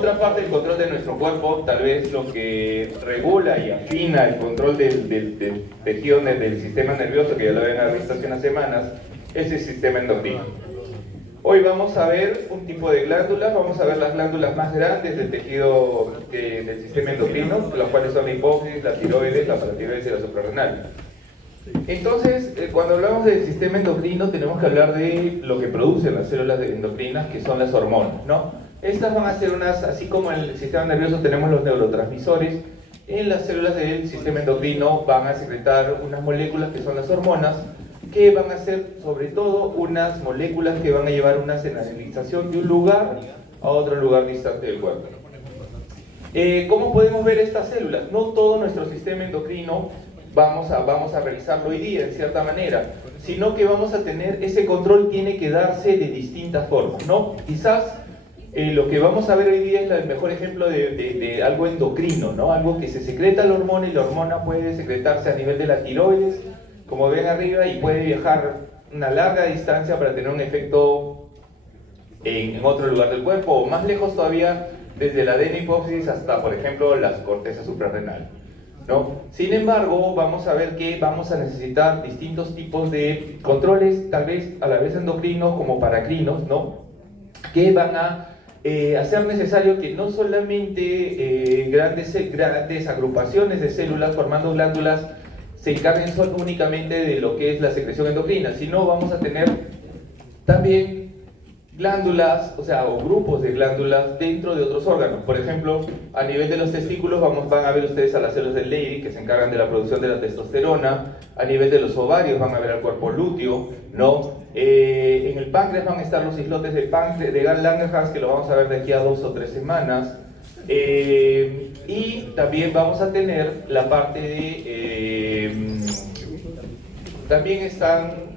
Otra parte del control de nuestro cuerpo, tal vez lo que regula y afina el control del tejido del sistema nervioso, que ya lo habían visto hace unas semanas, es el sistema endocrino. Hoy vamos a ver un tipo de glándulas, vamos a ver las glándulas más grandes del tejido del sistema endocrino, las cuales son la hipófisis, la tiroides, la paratiroides y la suprarrenal. Entonces, cuando hablamos del sistema endocrino, tenemos que hablar de lo que producen las células endocrinas, que son las hormonas, ¿no? Estas van a ser así como en el sistema nervioso tenemos los neurotransmisores, en las células del sistema endocrino van a secretar unas moléculas que son las hormonas, que van a ser sobre todo unas moléculas que van a llevar una señalización de un lugar a otro lugar distante del cuerpo. ¿Cómo podemos ver estas células? No todo nuestro sistema endocrino vamos a revisarlo hoy día en cierta manera, sino que vamos a tener, ese control tiene que darse de distintas formas, ¿no? Quizás lo que vamos a ver hoy día es el mejor ejemplo de algo endocrino, ¿no? Algo que se secreta la hormona y la hormona puede secretarse a nivel de la tiroides, como ven arriba, y puede viajar una larga distancia para tener un efecto en otro lugar del cuerpo, o más lejos todavía, desde la adenohipófisis hasta, por ejemplo, la corteza suprarrenal, ¿no? Sin embargo, vamos a ver que vamos a necesitar distintos tipos de controles, tal vez a la vez endocrinos como paracrinos, ¿no? Que van a hacer necesario que no solamente grandes agrupaciones de células formando glándulas se encarguen únicamente de lo que es la secreción endocrina, sino vamos a tener también glándulas, o grupos de glándulas dentro de otros órganos. Por ejemplo, a nivel de los testículos van a ver ustedes a las células del Leydig, que se encargan de la producción de la testosterona. A nivel de los ovarios van a ver al cuerpo lúteo, ¿no? En el páncreas van a estar los islotes de Langerhans, que lo vamos a ver de aquí a 2 o 3 semanas. Y también vamos a tener la parte de... también están...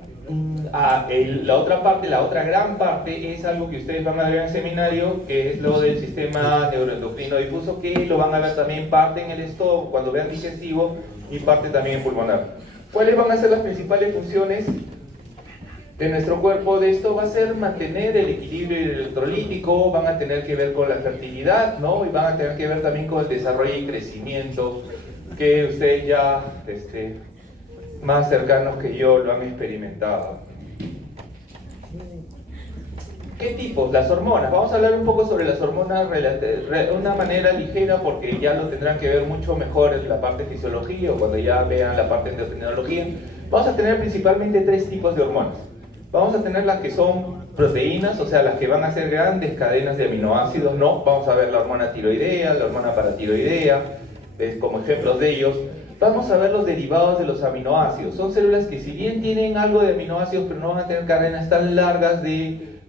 la otra gran parte es algo que ustedes van a ver en el seminario, que es lo del sistema neuroendocrino difuso, que lo van a ver también parte en el estómago cuando vean digestivo y parte también en pulmonar. ¿Cuáles van a ser las principales funciones de nuestro cuerpo? De esto va a ser mantener el equilibrio electrolítico, van a tener que ver con la fertilidad, ¿no? Y van a tener que ver también con el desarrollo y crecimiento, que ustedes ya más cercanos que yo lo han experimentado. ¿Qué tipos? Las hormonas. Vamos a hablar un poco sobre las hormonas de una manera ligera, porque ya lo tendrán que ver mucho mejor en la parte de fisiología o cuando ya vean la parte de endocrinología. Vamos a tener principalmente 3 tipos de hormonas. Vamos a tener las que son proteínas, o sea, las que van a ser grandes cadenas de aminoácidos, ¿no? Vamos a ver la hormona tiroidea, la hormona paratiroidea, como ejemplos de ellos. Vamos a ver los derivados de los aminoácidos. Son células que si bien tienen algo de aminoácidos, pero no van a tener cadenas tan largas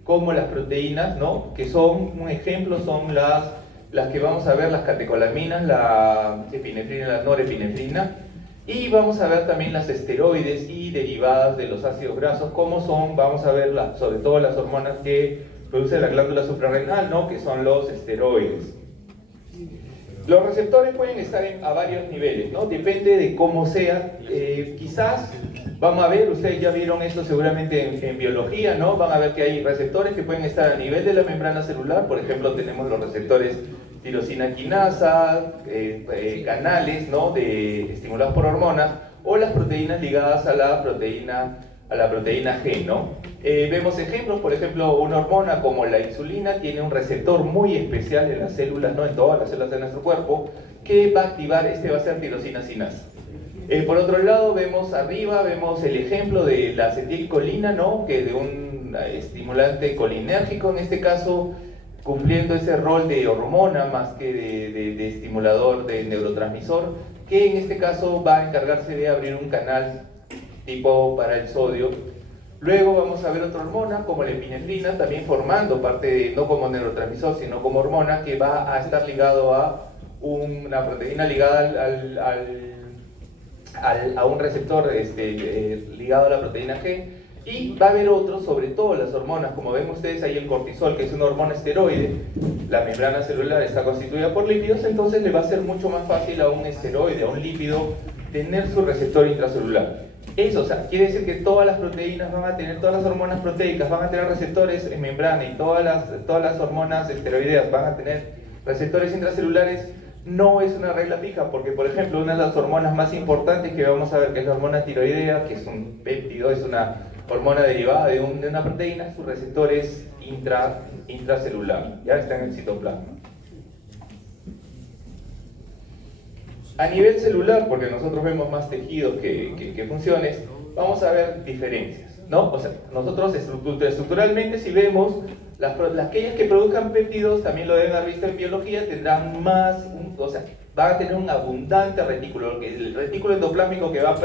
como las proteínas, ¿no? Que son, un ejemplo son las que vamos a ver, las catecolaminas, la epinefrina y la norepinefrina. Y vamos a ver también las esteroides y derivadas de los ácidos grasos, como son, vamos a ver sobre todo las hormonas que produce la glándula suprarrenal, ¿no? Que son los esteroides. Los receptores pueden estar a varios niveles, ¿no? Depende de cómo sea. Quizás, vamos a ver, ustedes ya vieron esto seguramente en biología, ¿no? Van a ver que hay receptores que pueden estar a nivel de la membrana celular. Por ejemplo, tenemos los receptores tirosina quinasa, canales, ¿no? Estimulados por hormonas, o las proteínas ligadas a la proteína G, ¿no? Vemos ejemplos, por ejemplo, una hormona como la insulina tiene un receptor muy especial en las células, ¿no? En todas las células de nuestro cuerpo, que va a activar, va a ser tirosina sinasa. Por otro lado, vemos el ejemplo de la acetilcolina, ¿no? Que de un estimulante colinérgico, en este caso, cumpliendo ese rol de hormona más que de estimulador de neurotransmisor, que en este caso va a encargarse de abrir un canal tipo para el sodio. Luego vamos a ver otra hormona como la epinefrina, también formando parte no como neurotransmisor, sino como hormona, que va a estar ligado a una proteína ligada a un receptor ligado a la proteína G. Y va a haber otros, sobre todo las hormonas, como ven ustedes ahí el cortisol, que es una hormona esteroide. La membrana celular está constituida por lípidos, entonces le va a ser mucho más fácil a un esteroide, a un lípido, tener su receptor intracelular. Eso, o sea, quiere decir que todas las proteínas van a tener, todas las hormonas proteicas van a tener receptores en membrana, y todas las hormonas esteroideas van a tener receptores intracelulares no es una regla fija, porque por ejemplo una de las hormonas más importantes que vamos a ver, que es la hormona tiroidea, que es un péptido, es una hormona derivada de una proteína, su receptor es intracelular, ya está en el citoplasma. A nivel celular, porque nosotros vemos más tejidos que funciones, vamos a ver diferencias, ¿no? O sea, nosotros estructuralmente, si vemos aquellas que produzcan péptidos, también lo deben haber visto en biología, tendrán más, o sea, van a tener un abundante retículo, el retículo endoplásmico que va a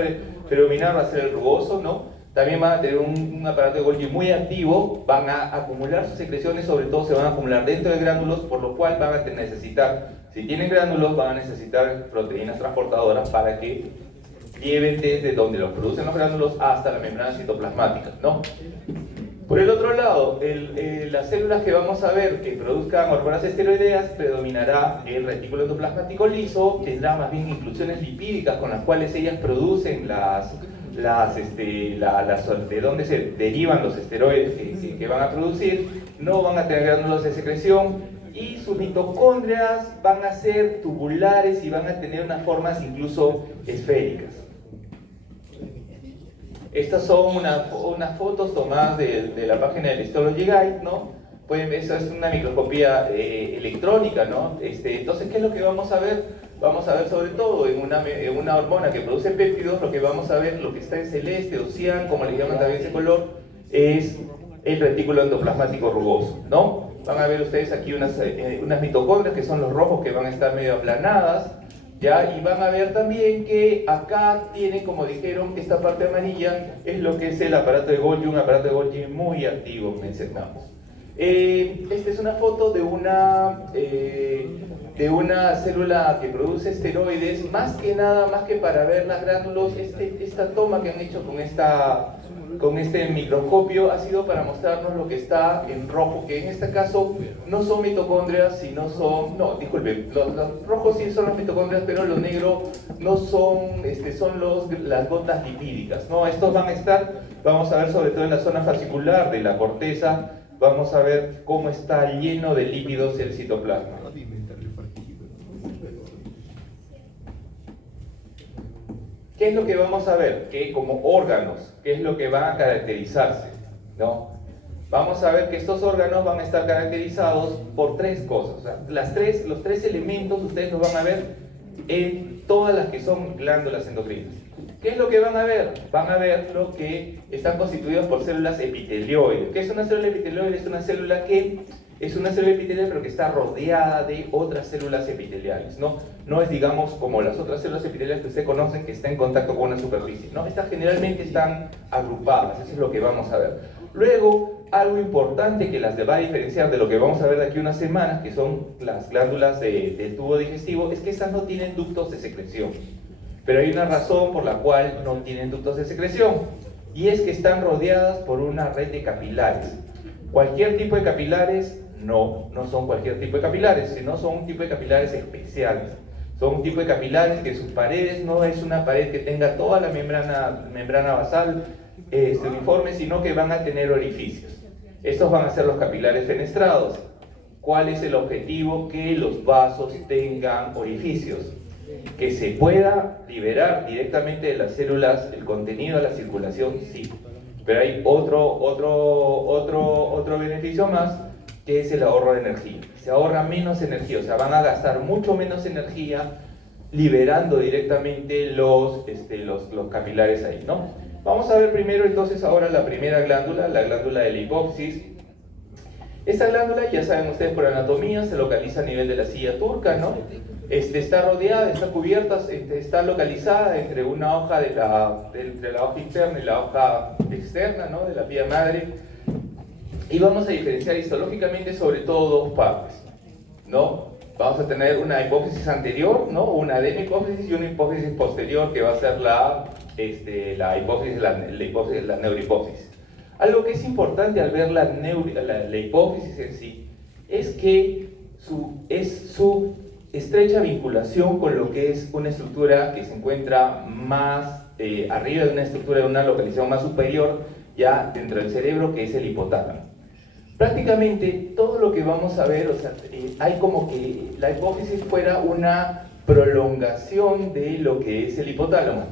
predominar va a ser el rugoso, ¿no? También van a tener un aparato de Golgi muy activo, van a acumular sus secreciones, sobre todo se van a acumular dentro de gránulos, por lo cual van a necesitar, si tienen gránulos, van a necesitar proteínas transportadoras para que lleven desde donde los producen los gránulos hasta la membrana citoplasmática, ¿no? Por el otro lado, las células que vamos a ver que produzcan hormonas esteroideas, predominará el retículo endoplasmático liso, tendrá más bien inclusiones lipídicas con las cuales ellas producen de donde se derivan los esteroides que van a producir, no van a tener gránulos de secreción y sus mitocondrias van a ser tubulares y van a tener unas formas incluso esféricas. Estas son unas fotos tomadas de la página del Histology Guide, ¿no? Esa es una microscopía electrónica, ¿no? Entonces, ¿qué es lo que vamos a ver? Vamos a ver sobre todo en una hormona que produce péptidos, lo que vamos a ver, lo que está en celeste o cian, como le llaman también ese color, es el retículo endoplasmático rugoso, ¿no? Van a ver ustedes aquí unas mitocondrias que son los rojos que van a estar medio aplanadas, ¿ya? Y van a ver también que acá tiene, como dijeron, esta parte amarilla es lo que es el aparato de Golgi, un aparato de Golgi muy activo, mencionamos. Esta es una foto de una célula que produce esteroides, más que nada, más que para ver las gránulos, esta toma que han hecho con este microscopio ha sido para mostrarnos lo que está en rojo, que en este caso no son mitocondrias, sino son, no, disculpen, los rojos sí son las mitocondrias, pero lo negro no son, son las gotas lipídicas, ¿no? Estos van a estar, vamos a ver sobre todo en la zona fascicular de la corteza, vamos a ver cómo está lleno de lípidos el citoplasma. ¿Qué es lo que vamos a ver? Que como órganos, ¿qué es lo que van a caracterizarse? ¿No? Vamos a ver que estos órganos van a estar caracterizados por tres cosas. O sea, los tres elementos ustedes los van a ver en todas las que son glándulas endocrinas. ¿Qué es lo que van a ver? Van a ver lo que están constituidos por células epitelioides. ¿Qué es una célula epitelioide? Es una célula epitelial, pero que está rodeada de otras células epiteliales, ¿no? No es, digamos, como las otras células epiteliales que ustedes conocen, que está en contacto con una superficie, ¿no? Estas generalmente están agrupadas, eso es lo que vamos a ver. Luego, algo importante que las va a diferenciar de lo que vamos a ver de aquí a unas semanas, que son las glándulas del tubo digestivo, es que estas no tienen ductos de secreción. Pero hay una razón por la cual no tienen ductos de secreción, y es que están rodeadas por una red de capilares. Cualquier tipo de capilares no son cualquier tipo de capilares, sino son un tipo de capilares especiales. Son un tipo de capilares que sus paredes no es una pared que tenga toda la membrana basal uniforme, sino que van a tener orificios. Estos van a ser los capilares fenestrados. ¿Cuál es el objetivo? Que los vasos tengan orificios, que se pueda liberar directamente de las células el contenido de la circulación, sí. Pero hay otro beneficio más, que es el ahorro de energía. Se ahorra menos energía, o sea, van a gastar mucho menos energía liberando directamente los capilares ahí, ¿no? Vamos a ver primero entonces ahora la primera glándula, la glándula de la hipófisis. Esta glándula, ya saben ustedes por anatomía, se localiza a nivel de la silla turca, ¿no? Está rodeada, está cubierta, está localizada entre una hoja entre la hoja interna y la hoja externa, ¿no? De la vía madre. Y vamos a diferenciar histológicamente sobre todo dos partes, ¿no? Vamos a tener una hipófisis anterior, ¿no? Una adenohipófisis y una hipófisis posterior, que va a ser la neurohipófisis. Algo que es importante al ver la hipófisis en sí es que es su estrecha vinculación con lo que es una estructura que se encuentra más arriba de una estructura de una localización más superior, ya dentro del cerebro, que es el hipotálamo. Prácticamente todo lo que vamos a ver, o sea, hay como que la hipófisis fuera una prolongación de lo que es el hipotálamo.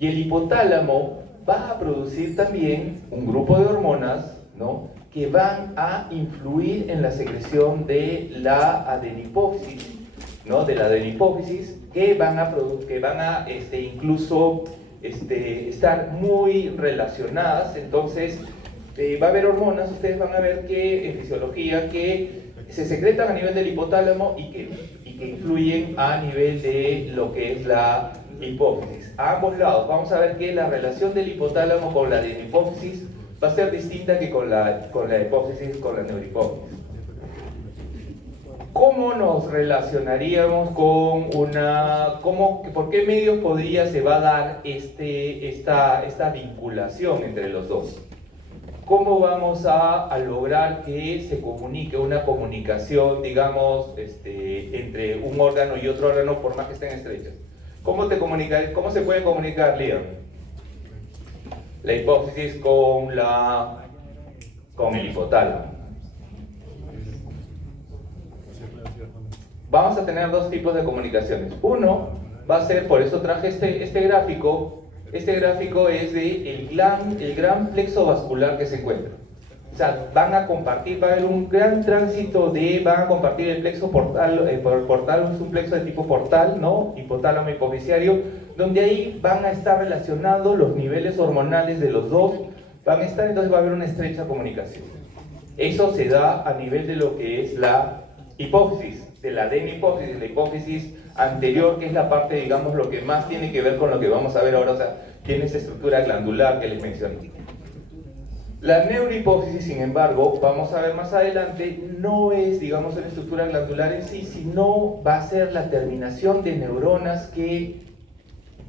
Y el hipotálamo va a producir también un grupo de hormonas, ¿no?, que van a influir en la secreción de la adenipófisis, ¿no?, de la adenipófisis, que van a incluso estar muy relacionadas. Entonces va a haber hormonas, ustedes van a ver que en fisiología que se secretan a nivel del hipotálamo y que influyen a nivel de lo que es la hipófisis. A ambos lados vamos a ver que la relación del hipotálamo con la adenipófisis va a ser distinta que con la hipófisis, con la neurohipófisis. ¿Cómo nos relacionaríamos con por qué medios se va a dar esta vinculación entre los dos? ¿Cómo vamos a lograr que se comunique una comunicación, digamos, entre un órgano y otro órgano, por más que estén estrechos? ¿Cómo se puede comunicar, Liam? La hipófisis con el hipotálamo. Vamos a tener dos tipos de comunicaciones. Uno va a ser, por eso traje este gráfico. Este gráfico es de el gran plexo vascular que se encuentra. O sea, van a compartir, va a haber un gran tránsito van a compartir el plexo portal. Portal es un plexo de tipo portal, ¿no?, hipotálamo hipofisiario, donde ahí van a estar relacionados los niveles hormonales de los dos, entonces va a haber una estrecha comunicación. Eso se da a nivel de lo que es la hipófisis, de la adenipófisis, la hipófisis anterior, que es la parte, digamos, lo que más tiene que ver con lo que vamos a ver ahora, o sea, tiene esa estructura glandular que les mencioné. La neurohipófisis, sin embargo, vamos a ver más adelante, no es, digamos, una estructura glandular en sí, sino va a ser la terminación de neuronas que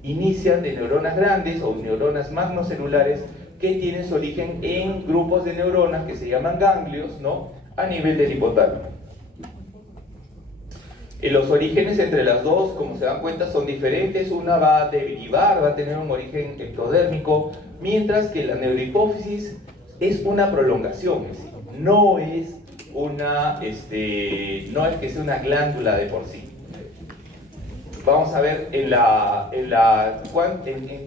inician, de neuronas grandes o neuronas magnocelulares que tienen su origen en grupos de neuronas que se llaman ganglios, ¿no?, a nivel del hipotálamo. Los orígenes entre las dos, como se dan cuenta, son diferentes. Una va a derivar, va a tener un origen ectodérmico, mientras que la neurohipófisis es una prolongación, no es que sea una glándula de por sí. Vamos a ver en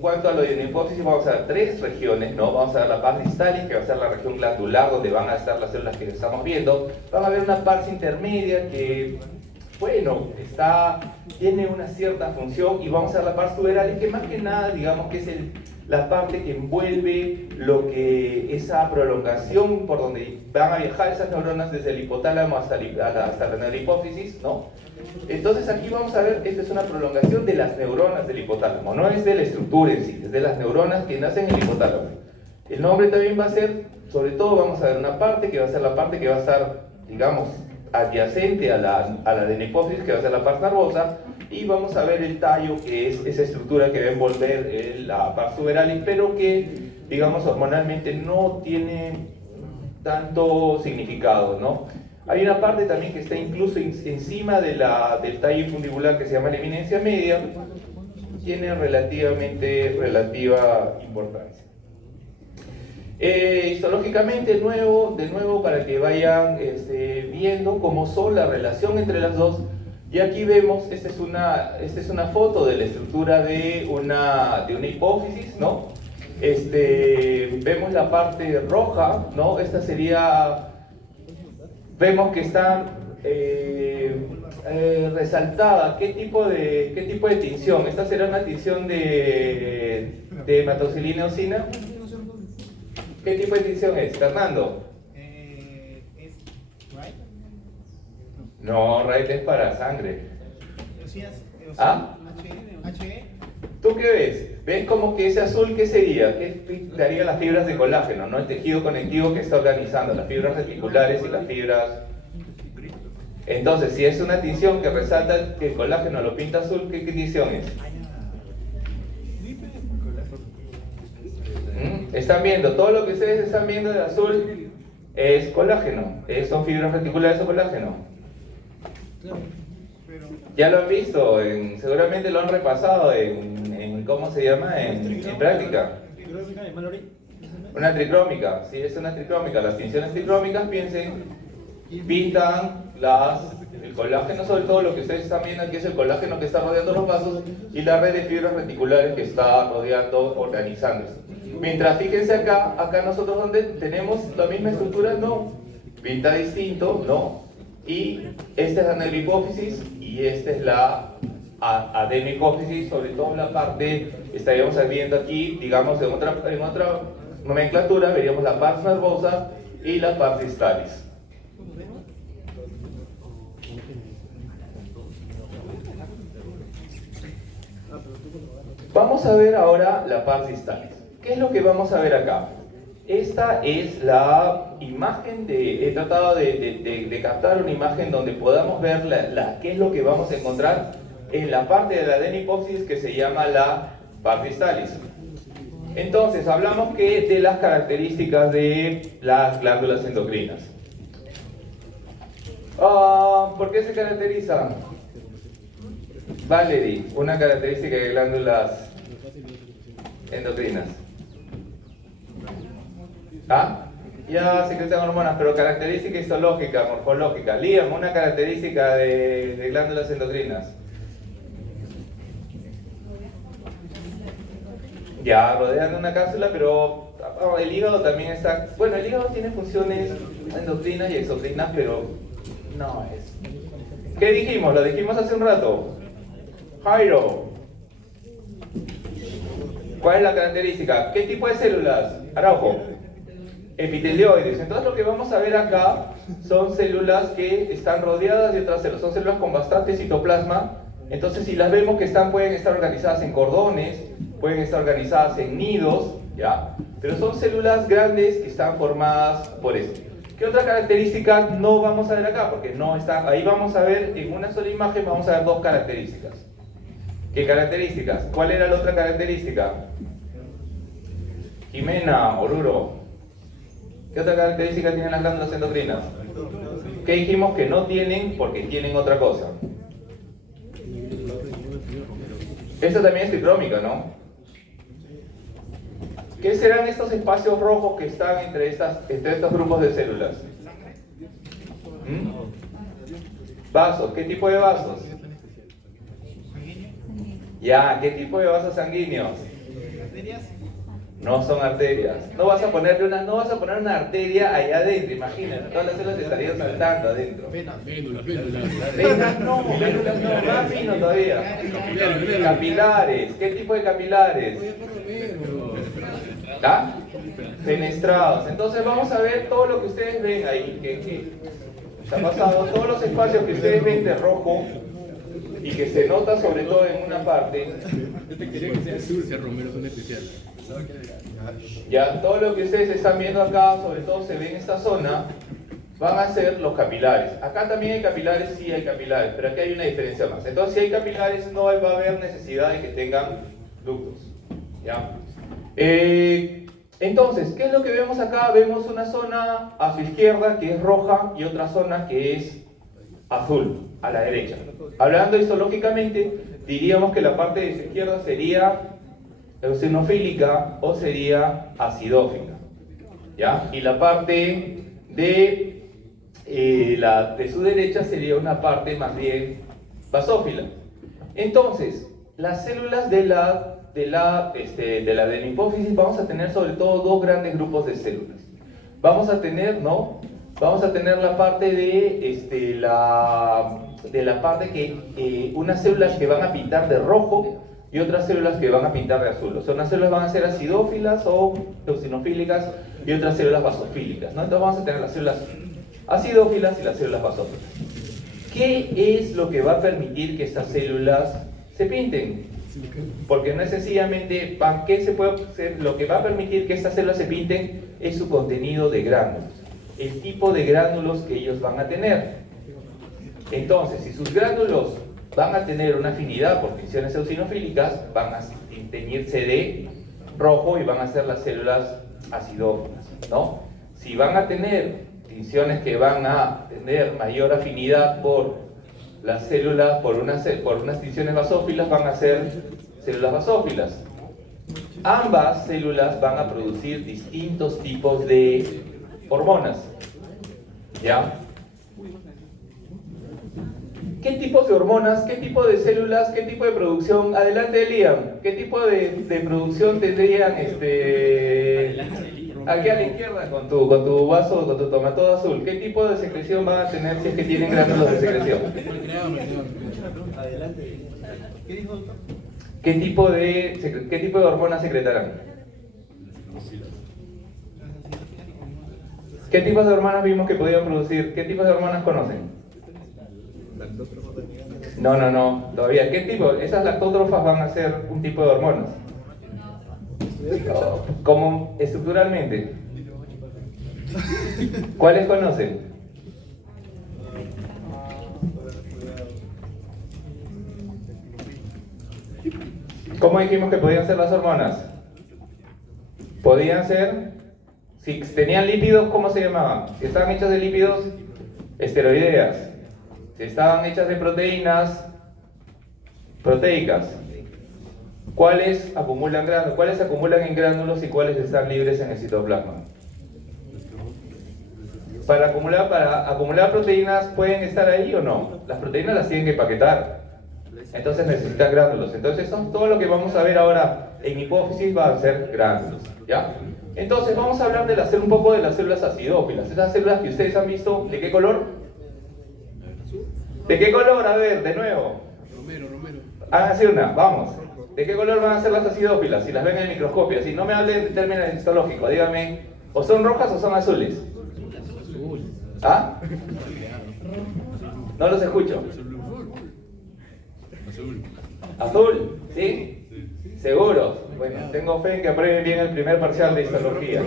cuanto a la adenipófisis, vamos a ver tres regiones, ¿no? Vamos a ver la parte distal, que va a ser la región glandular, donde van a estar las células que estamos viendo. Vamos a ver una parte intermedia que, bueno, tiene una cierta función, y vamos a ver la parte suberalis, que más que nada, digamos, que es la parte que envuelve esa prolongación por donde van a viajar esas neuronas desde el hipotálamo hasta la neurohipófisis, ¿no? Entonces aquí vamos a ver, esta es una prolongación de las neuronas del hipotálamo, no es de la estructura en sí, es de las neuronas que nacen en el hipotálamo. El nombre también va a ser, sobre todo vamos a ver una parte que va a ser la parte que va a estar, digamos, adyacente a la adenipófisis, que va a ser la parte nervosa, y vamos a ver el tallo, que es esa estructura que va a envolver la parte suberalis, pero que, digamos, hormonalmente no tiene tanto significado, ¿no? Hay una parte también que está incluso encima del tallo infundibular, que se llama la eminencia media, tiene relativa importancia. Histológicamente, de nuevo, para que vayan viendo cómo son la relación entre las dos. Y aquí vemos, esta es una foto de la estructura de una hipófisis, ¿no? Vemos la parte roja, ¿no? Esta sería, vemos que está resaltada. ¿Qué tipo de tinción? Esta será una tinción de hematoxilina eosina. ¿Qué tipo de tinción es, Fernando? ¿Es right? No, right es para sangre. ¿Ah? HE. ¿Tú qué ves? ¿Ves como que ese azul qué sería? ¿Qué daría las fibras de colágeno, ¿no? El tejido conectivo que está organizando, las fibras reticulares y las fibras. Entonces, si es una tinción que resalta que el colágeno lo pinta azul, ¿qué tinción es? Están viendo, todo lo que ustedes están viendo de azul es colágeno, son fibras reticulares o colágeno. Ya lo han visto, seguramente lo han repasado en ¿cómo se llama? En práctica. Una tricrómica, sí, es una tricrómica. Las tinciones tricrómicas, piensen, pintan el colágeno, sobre todo lo que ustedes están viendo aquí es el colágeno que está rodeando los vasos y la red de fibras reticulares que está rodeando, organizándose. Mientras, fíjense acá nosotros donde tenemos la misma estructura, no, pinta distinto, no, y esta es la neurohipófisis y esta es la adenohipófisis, sobre todo la parte, estaríamos viendo aquí, digamos, en otra nomenclatura, veríamos la pars nervosa y la pars distalis. Vamos a ver ahora la pars distalis. ¿Qué es lo que vamos a ver acá? Esta es la imagen he tratado de captar una imagen donde podamos ver qué es lo que vamos a encontrar en la parte de la adenohipófisis que se llama la pars distalis. Entonces, hablamos de las características de las glándulas endocrinas. ¿Por qué se caracteriza? Valerie, una característica de glándulas endocrinas. Ya secretan hormonas, pero característica histológica, morfológica. Liam, una característica de glándulas endocrinas. Ya, rodean una cápsula, pero el hígado también está... Bueno, el hígado tiene funciones endocrinas y exocrinas, pero no es... ¿Qué dijimos? Lo dijimos hace un rato. Jairo. ¿Cuál es la característica? ¿Qué tipo de células? Araujo. Epitelioides. Entonces lo que vamos a ver acá son células que están rodeadas de otras células. Son células con bastante citoplasma. Entonces si las vemos que pueden estar organizadas en cordones, pueden estar organizadas en nidos, ¿ya? Pero son células grandes que están formadas por esto. ¿Qué otra característica no vamos a ver acá? Porque no está. Ahí vamos a ver, en una sola imagen vamos a ver dos características. ¿Qué características? ¿Cuál era la otra característica? Jimena, Oruro. ¿Qué otra característica tienen las glándulas endocrinas? ¿Qué dijimos que no tienen? Porque tienen otra cosa. Esta también es tricrómica, ¿no? ¿Qué serán estos espacios rojos que están entre estos grupos de células? Vasos. ¿Qué tipo de vasos? Ya, ¿qué tipo de vasos sanguíneos? ¿Arterias? No son arterias. No vas a poner una arteria allá adentro, imagínate, todas las células estarían saltando adentro. Venas. Venas no, más fino todavía. Capilares. ¿Qué tipo de capilares? Fenestrados. Entonces vamos a ver todo lo que ustedes ven ahí, que está pasado, todos los espacios que ustedes ven de rojo y que se nota sobre todo en una parte. Yo te quería que sea azul, sea Romero, son especial. Ya, todo lo que ustedes están viendo acá, sobre todo se ve en esta zona, van a ser los capilares. Acá también hay capilares, sí hay capilares, pero aquí hay una diferencia más. Entonces, si hay capilares, no va a haber necesidad de que tengan ductos. ¿Ya? Entonces, ¿qué es lo que vemos acá? Vemos una zona a su izquierda que es roja y otra zona que es azul, a la derecha. Hablando histológicamente, diríamos que la parte de su izquierda sería eosinofílica o sería acidófila, ¿ya? Y la parte de su derecha sería una parte más bien basófila. Entonces, las células de la adenohipófisis vamos a tener sobre todo dos grandes grupos de células. Vamos a tener la parte de la parte que unas células que van a pintar de rojo y otras células que van a pintar de azul. O sea, unas células van a ser acidófilas o eosinofílicas y otras células basofílicas, ¿no? Entonces vamos a tener las células acidófilas y las células basófilas. ¿Qué es lo que va a permitir que estas células se pinten? Porque no es sencillamente lo que va a permitir que estas células se pinten es su contenido de gránulos, el tipo de gránulos que ellos van a tener. Entonces, si sus gránulos van a tener una afinidad por tinciones eosinofílicas, van a teñirse de rojo y van a ser las células acidófilas, ¿no? Si van a tener tinciones que van a tener mayor afinidad por las células, por unas tinciones basófilas, van a ser células basófilas. ambas células van a producir distintos tipos de hormonas. ¿Ya? ¿Qué tipos de hormonas, qué tipo de células, qué tipo de producción? Adelante, Liam. ¿Qué tipo de producción tendrían aquí a la izquierda con tu vaso, con tu tomatodo azul? ¿Qué tipo de secreción van a tener si es que tienen gránulos de secreción? Adelante. ¿Qué dijo, doctor? ¿Qué tipo de hormonas secretarán? ¿Qué tipos de hormonas vimos que podían producir? ¿Qué tipos de hormonas conocen? No, todavía. ¿Qué tipo? Esas lactótrofas van a ser un tipo de hormonas. Como estructuralmente. ¿Cuáles conocen? ¿Cómo dijimos que podían ser las hormonas? Podían ser, si tenían lípidos, ¿cómo se llamaban? Si estaban hechas de lípidos, esteroideas. Si estaban hechas de proteínas, proteicas. ¿Cuáles acumulan gránulos? ¿Cuáles se acumulan en gránulos y cuáles están libres en el citoplasma? Para acumular proteínas, ¿pueden estar ahí o no? Las proteínas las tienen que empaquetar. Entonces necesitan gránulos. Entonces todo lo que vamos a ver ahora en hipófisis va a ser gránulos. ¿Ya? Entonces vamos a hablar un poco de las células acidófilas. Esas células que ustedes han visto, ¿de qué color? ¿De qué color? A ver, de nuevo. Romero. Háganse una, vamos. ¿De qué color van a ser las acidófilas? Si las ven en el microscopio. Si no me hablen en términos histológicos, díganme, ¿o son rojas o son azules? Azul. ¿Ah? No los escucho. Azul. ¿Azul? ¿Sí? ¿Seguro? Bueno, tengo fe en que aprueben bien el primer parcial de histología.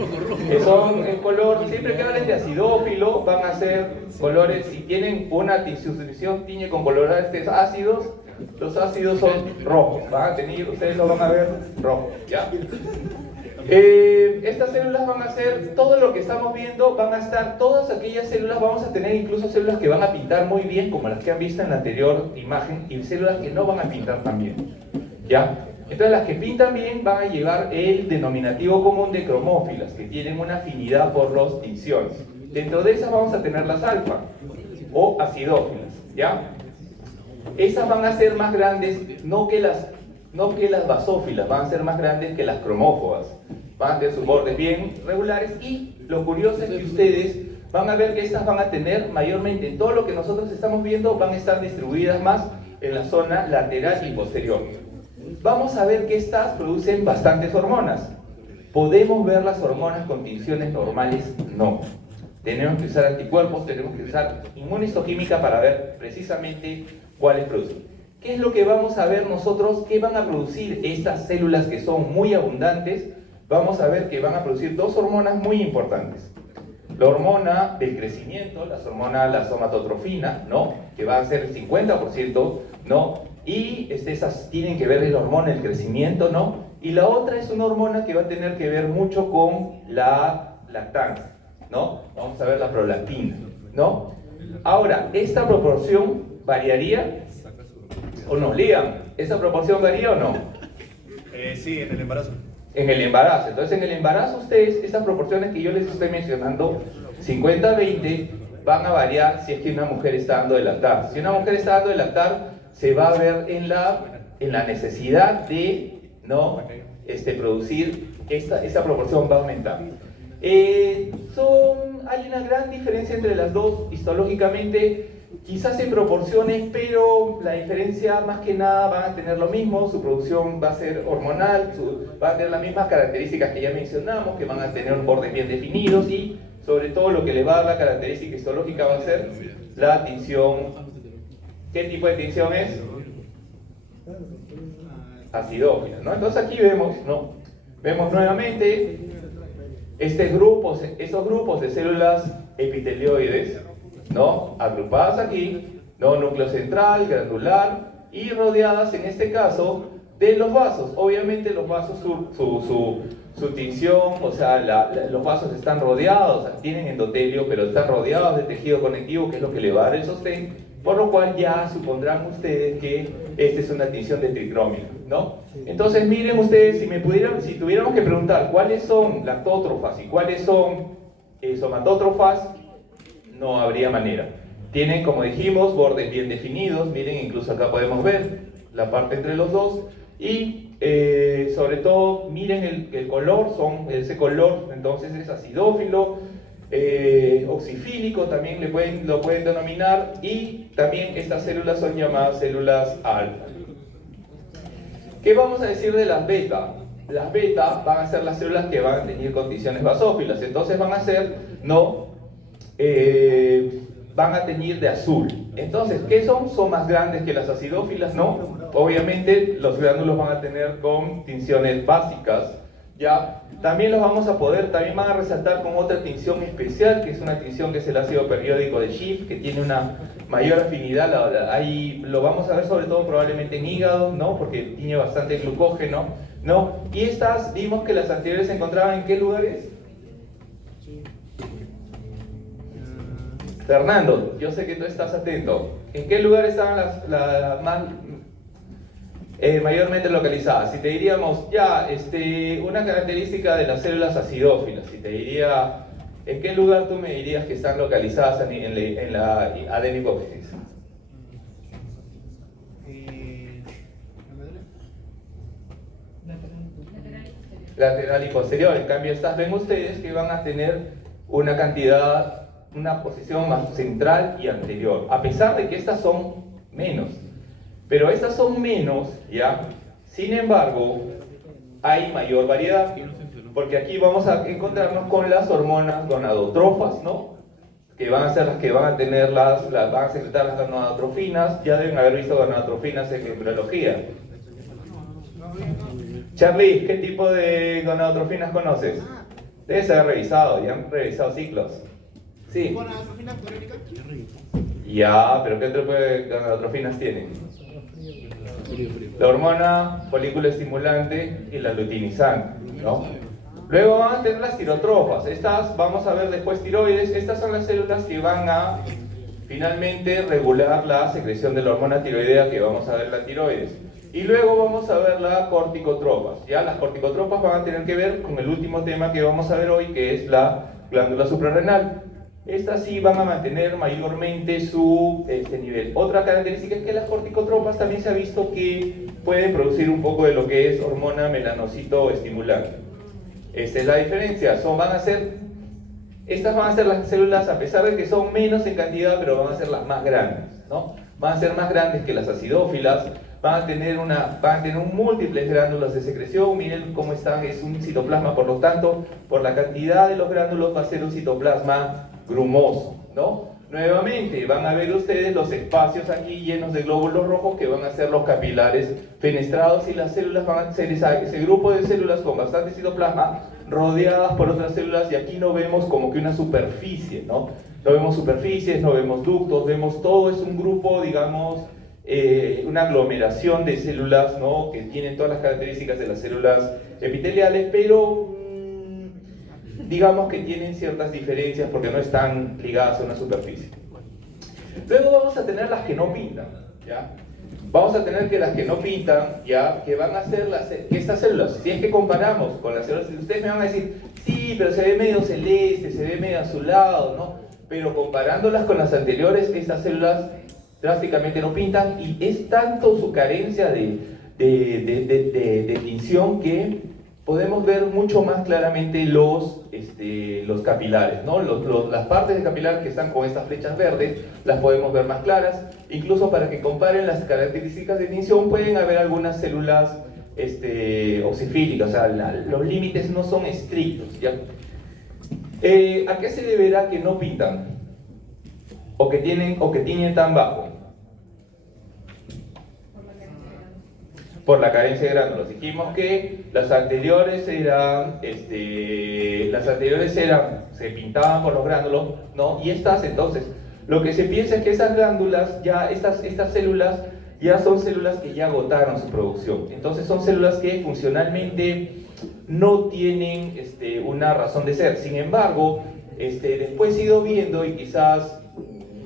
Son el color, siempre que hablen de acidófilo, van a ser colores, si tienen una sustitución tiñe con colorantes ácidos, los ácidos son rojos, van a tener, ustedes lo van a ver rojo, ¿ya? Estas células van a ser, todo lo que estamos viendo, van a estar, todas aquellas células, vamos a tener incluso células que van a pintar muy bien, como las que han visto en la anterior imagen, y células que no van a pintar tan bien, ¿ya? Entonces las que pintan bien van a llevar el denominativo común de cromófilas, que tienen una afinidad por las tinciones. Dentro de esas vamos a tener las alfa, o acidófilas, ¿ya? Esas van a ser más grandes, no que las basófilas, van a ser más grandes que las cromófobas. Van a tener sus bordes bien regulares y lo curioso es que ustedes van a ver que estas van a tener mayormente, todo lo que nosotros estamos viendo, van a estar distribuidas más en la zona lateral y posterior. Vamos a ver que estas producen bastantes hormonas. ¿Podemos ver las hormonas con tinciones normales? No. Tenemos que usar anticuerpos, tenemos que usar inmunistoquímica para ver precisamente cuáles producen. ¿Qué es lo que vamos a ver nosotros? ¿Qué van a producir estas células que son muy abundantes? Vamos a ver que van a producir dos hormonas muy importantes. La hormona del crecimiento, la somatotrofina, ¿no? Que va a ser el 50%, ¿no? Y esas tienen que ver el hormona del crecimiento, ¿no? Y la otra es una hormona que va a tener que ver mucho con la lactancia, ¿no? Vamos a ver la prolactina, ¿no? Ahora, ¿esta proporción variaría o no? Liam, ¿esa proporción varía o no? Sí, en el embarazo. En el embarazo. Entonces, en el embarazo ustedes, estas proporciones que yo les estoy mencionando, 50-20, van a variar si es que una mujer está dando de lactar. Si una mujer está dando de lactar, se va a ver en la necesidad de, ¿no? Producir, esta proporción va a aumentar. Hay una gran diferencia entre las dos histológicamente, quizás en proporciones, pero la diferencia más que nada van a tener lo mismo, su producción va a ser hormonal, van a tener las mismas características que ya mencionamos, que van a tener bordes bien definidos y sobre todo lo que le va a dar la característica histológica va a ser la tinción. ¿Qué tipo de tinción es? Acidófila, ¿no? Entonces aquí vemos, ¿no? Vemos nuevamente estos grupos de células epitelioides, ¿no? Agrupadas aquí, ¿no? Núcleo central, granular y rodeadas en este caso de los vasos. Obviamente los vasos, su tinción, o sea, los vasos están rodeados, tienen endotelio, pero están rodeados de tejido conectivo, que es lo que le va a dar el sostén. por lo cual ya supondrán ustedes que esta es una tinción de tricrómila, ¿no? Entonces miren ustedes, si tuviéramos que preguntar cuáles son lactótrofas y cuáles son somatótrofas, no habría manera. Tienen, como dijimos, bordes bien definidos, miren, incluso acá podemos ver la parte entre los dos, y sobre todo, miren el color, ese color entonces es acidófilo, oxifílico también lo pueden denominar, y también estas células son llamadas células alfa. ¿Qué vamos a decir de las beta? Las beta van a ser las células que van a tener condiciones basófilas, entonces van a ser, van a teñir de azul. Entonces, ¿qué son? Son más grandes que las acidófilas, ¿no? Obviamente los gránulos van a tener con tinciones básicas, ¿ya? También también van a resaltar con otra tinción especial, que es una tinción que es el ácido periódico de Schiff, que tiene una mayor afinidad. Ahí lo vamos a ver sobre todo probablemente en hígado, ¿no? Porque tiene bastante glucógeno, ¿no? Y estas, vimos que las anteriores se encontraban ¿en qué lugares? Fernando, yo sé que tú estás atento. ¿En qué lugar estaban las más mayormente localizadas? Si te diríamos, una característica de las células acidófilas, si te diría, ¿en qué lugar tú me dirías que están localizadas en la adenopófisis? Lateral y posterior. En cambio, estas ven ustedes que van a tener una posición más central y anterior, a pesar de que estas son menos. Pero estas son menos, ¿ya? Sin embargo, hay mayor variedad, porque aquí vamos a encontrarnos con las hormonas gonadotrofas, ¿no? Que van a ser las que van a tener van a secretar las gonadotrofinas. Ya deben haber visto gonadotrofinas en embriología. Charlie, ¿qué tipo de gonadotrofinas conoces? Debes haber revisado, ya han revisado ciclos. Sí. ¿Gonadotrofina clorérica? Ya, pero ¿qué tipo de gonadotrofinas tienen? La hormona folículo estimulante y la luteinizante, ¿no? Luego van a tener las tirotrofas. Estas, vamos a ver después tiroides. Estas son las células que van a finalmente regular la secreción de la hormona tiroidea, que vamos a ver la tiroides. Y luego vamos a ver las corticotropas. Ya, las corticotropas van a tener que ver con el último tema que vamos a ver hoy, que es la glándula suprarrenal. Estas sí van a mantener mayormente su nivel. Otra característica es que las corticotropas también se ha visto que pueden producir un poco de lo que es hormona melanocito estimulante. Esta es la diferencia. Estas van a ser las células, a pesar de que son menos en cantidad, pero van a ser las más grandes, ¿no? Van a ser más grandes que las acidófilas. Van a tener múltiples gránulos de secreción. Miren cómo están, es un citoplasma, por lo tanto, por la cantidad de los gránulos va a ser un citoplasma grumoso, ¿no? Nuevamente, van a ver ustedes los espacios aquí llenos de glóbulos rojos que van a ser los capilares fenestrados, y las células van a ser ese grupo de células con bastante citoplasma rodeadas por otras células, y aquí no vemos como que una superficie, ¿no? No vemos superficies, no vemos ductos, vemos todo, es un grupo, digamos, una aglomeración de células, ¿no? Que tienen todas las características de las células epiteliales, pero digamos que tienen ciertas diferencias porque no están ligadas a una superficie. Luego vamos a tener las que no pintan, ¿ya? Vamos a tener que las que no pintan, ¿ya? Que van a ser estas células. Si es que comparamos con las células, ustedes me van a decir, sí, pero se ve medio celeste, se ve medio azulado, ¿no? Pero comparándolas con las anteriores, estas células drásticamente no pintan, y es tanto su carencia de tinción que podemos ver mucho más claramente los capilares, ¿no? Las partes de capilar que están con estas flechas verdes las podemos ver más claras. Incluso para que comparen las características de tinción, pueden haber algunas células oxifílicas, o sea, los límites no son estrictos, ¿ya? ¿A qué se deberá que no pintan? O que tienen tan bajo. Por la carencia de gránulos. Dijimos que las anteriores se pintaban por los gránulos, ¿no? Y estas, entonces, lo que se piensa es que esas glándulas, estas células, ya son células que ya agotaron su producción. Entonces son células que funcionalmente no tienen una razón de ser. Sin embargo, después he ido viendo, y quizás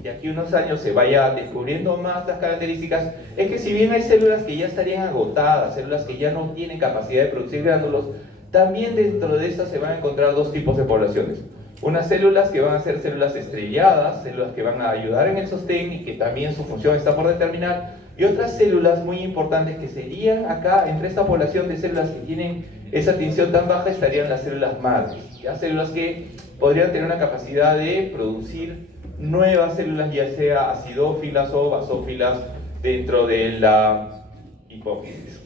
de aquí a unos años se vaya descubriendo más las características, es que si bien hay células que ya estarían agotadas, células que ya no tienen capacidad de producir gránulos, también dentro de estas se van a encontrar dos tipos de poblaciones. Unas células que van a ser células estrelladas, células que van a ayudar en el sostén y que también su función está por determinar, y otras células muy importantes que serían acá, entre esta población de células que tienen esa tinción tan baja, estarían las células madres, ¿ya? Células que podrían tener una capacidad de producir nuevas células, ya sea acidófilas o basófilas, dentro de la hipófisis.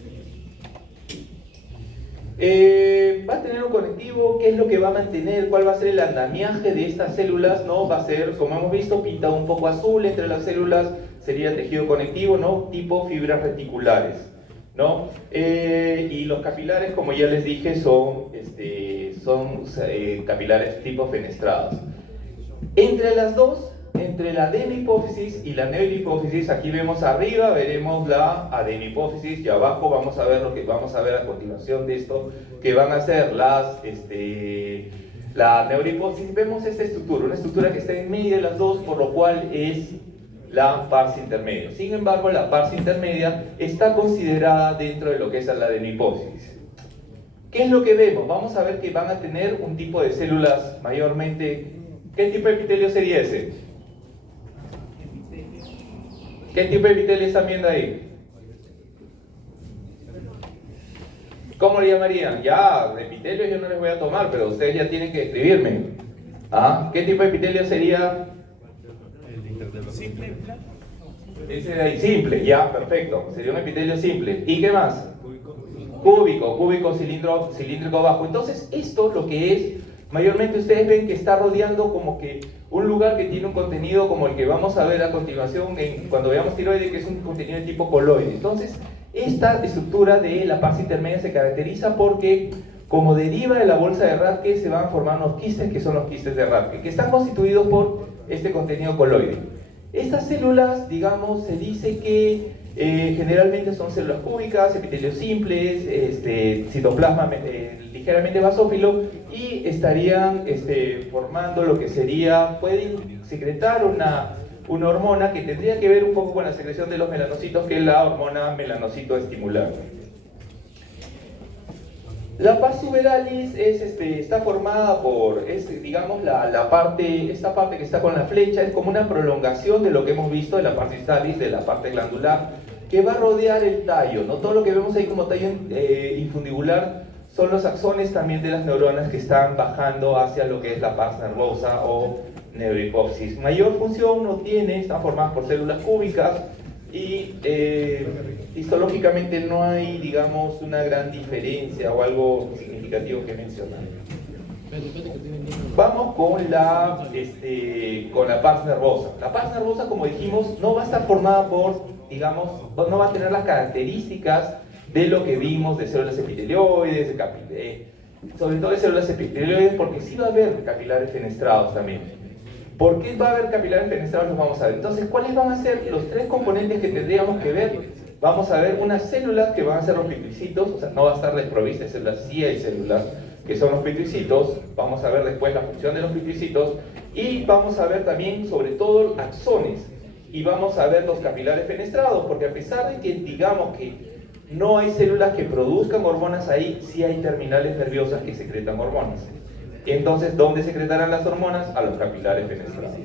Va a tener un conectivo. ¿Qué es lo que va a mantener? ¿Cuál va a ser el andamiaje de estas células? ¿No? Va a ser, como hemos visto, pintado un poco azul entre las células, sería tejido conectivo, ¿no? Tipo fibras reticulares, ¿no? Y los capilares, como ya les dije, son capilares tipo fenestrados. Entre las dos, entre la adenopófisis y la neurohipófisis, aquí vemos arriba, veremos la adenopófisis, y abajo vamos a ver lo que vamos a ver a continuación de esto, que van a ser la neurohipófisis. Vemos esta estructura, una estructura que está en medio de las dos, por lo cual es la pars intermedia. Sin embargo, la pars intermedia está considerada dentro de lo que es la adenopófisis. ¿Qué es lo que vemos? Vamos a ver que van a tener un tipo de células mayormente. ¿Qué tipo de epitelio sería ese? ¿Qué tipo de epitelio están viendo ahí? ¿Cómo le llamarían? Ya, de epitelio yo no les voy a tomar, pero ustedes ya tienen que escribirme. ¿Ah? ¿Qué tipo de epitelio sería? Simple. Ese de ahí, simple, ya, perfecto. Sería un epitelio simple. ¿Y qué más? Cúbico, cilíndrico bajo. Entonces, esto lo que es, mayormente ustedes ven que está rodeando como que un lugar que tiene un contenido como el que vamos a ver a continuación cuando veamos tiroide, que es un contenido de tipo coloide. Entonces, esta estructura de la pars intermedia se caracteriza porque, como deriva de la bolsa de Rathke, se van a formar unos quistes, que son los quistes de Rathke, que están constituidos por este contenido coloide. Estas células, digamos, se dice que generalmente son células cúbicas, epitelios simples, citoplasma ligeramente basófilo, y estarían formando lo que sería, pueden secretar una hormona que tendría que ver un poco con la secreción de los melanocitos, que es la hormona melanocito estimulante. La pars tuberalis está formada por, digamos, esta parte que está con la flecha, es como una prolongación de lo que hemos visto de la pars distalis, de la parte glandular, que va a rodear el tallo, ¿no? Todo lo que vemos ahí como tallo infundibular son los axones también de las neuronas que están bajando hacia lo que es la pars nervosa o neurohipófisis. Mayor función no tiene, están formadas por células cúbicas, y histológicamente no hay, digamos, una gran diferencia o algo significativo que mencionar. Vamos con la pars nervosa. La pars nervosa, como dijimos, no va a estar formada por, digamos, no va a tener las características de lo que vimos de células epitelioides, sobre todo de células epitelioides, porque sí va a haber capilares fenestrados también. ¿Por qué va a haber capilares fenestrados? Los vamos a ver. Entonces, ¿cuáles van a ser los tres componentes que tendríamos que ver? Vamos a ver unas células que van a ser los pitricitos, o sea, no va a estar desprovista de células, sí hay células que son los pitricitos. Vamos a ver después la función de los pitricitos, y vamos a ver también, sobre todo, axones, y vamos a ver los capilares fenestrados, porque a pesar de que digamos que no hay células que produzcan hormonas ahí, sí hay terminales nerviosas que secretan hormonas. Entonces, ¿dónde secretarán las hormonas? A los capilares fenestrados.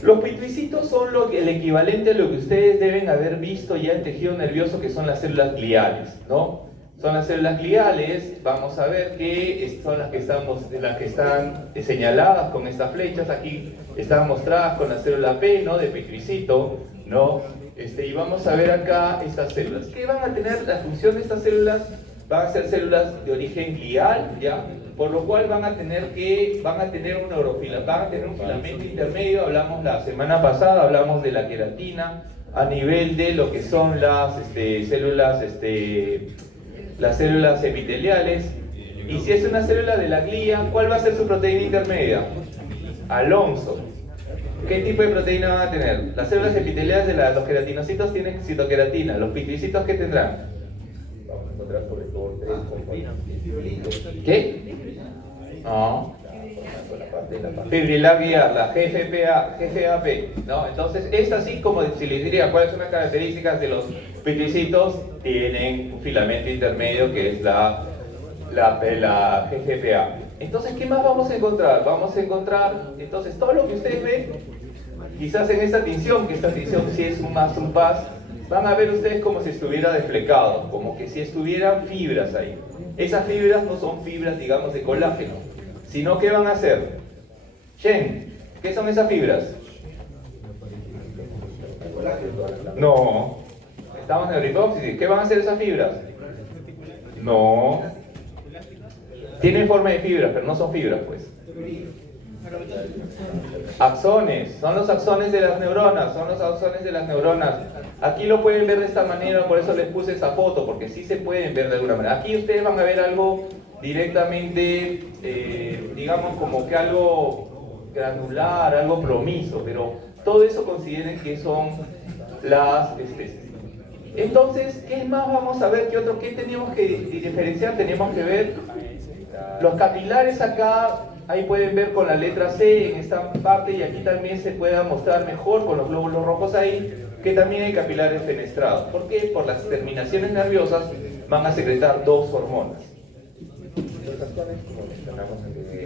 Los pitricitos son el equivalente a lo que ustedes deben haber visto ya en tejido nervioso, que son las células gliales, ¿no? Son las células gliales, vamos a ver que son las que están señaladas con estas flechas. Aquí están mostradas con la célula P, ¿no? De pitricito, ¿no? Y vamos a ver acá estas células. ¿Qué van a tener? La función de estas células van a ser células de origen glial, ¿ya? Por lo cual van a tener un neurofila, van a tener un filamento intermedio. Hablamos la semana pasada, hablamos de la queratina a nivel de lo que son las células epiteliales. Y si es una célula de la glía, ¿cuál va a ser su proteína intermedia? Alonso. ¿Qué tipo de proteína van a tener? Las células epiteliales de los queratinocitos tienen citoqueratina. ¿Los pitricitos qué tendrán? Vamos a encontrar sobre todo tres componentes. ¿Qué? No. fibrilar guiar, la GFAP, ¿no? Entonces es así como si les diría cuáles son las características de los piticitos. Tienen un filamento intermedio que es la GFPA. Entonces, ¿qué más vamos a encontrar? Vamos a encontrar, entonces, todo lo que ustedes ven, quizás en esta tinción, que esta tinción sí es un pas, van a ver ustedes como si estuviera desflecado, como que si estuvieran fibras ahí. Esas fibras no son fibras, digamos, de colágeno, sino ¿qué van a hacer? Shen, ¿qué son esas fibras? No, estamos en euripóxisis. ¿Qué van a hacer esas fibras? No. Tienen forma de fibras, pero no son fibras, pues. Axones, son los axones de las neuronas, son los axones de las neuronas. Aquí lo pueden ver de esta manera, por eso les puse esa foto, porque sí se pueden ver de alguna manera. Aquí ustedes van a ver algo directamente, digamos como que algo granular, algo plomizo, pero todo eso consideren que son las especies. Entonces, ¿qué más vamos a ver? ¿Qué tenemos que diferenciar? Tenemos que ver los capilares acá, ahí pueden ver con la letra C en esta parte, y aquí también se puede mostrar mejor con los glóbulos rojos ahí, que también hay capilares fenestrados. ¿Por qué? Por las terminaciones nerviosas van a secretar dos hormonas.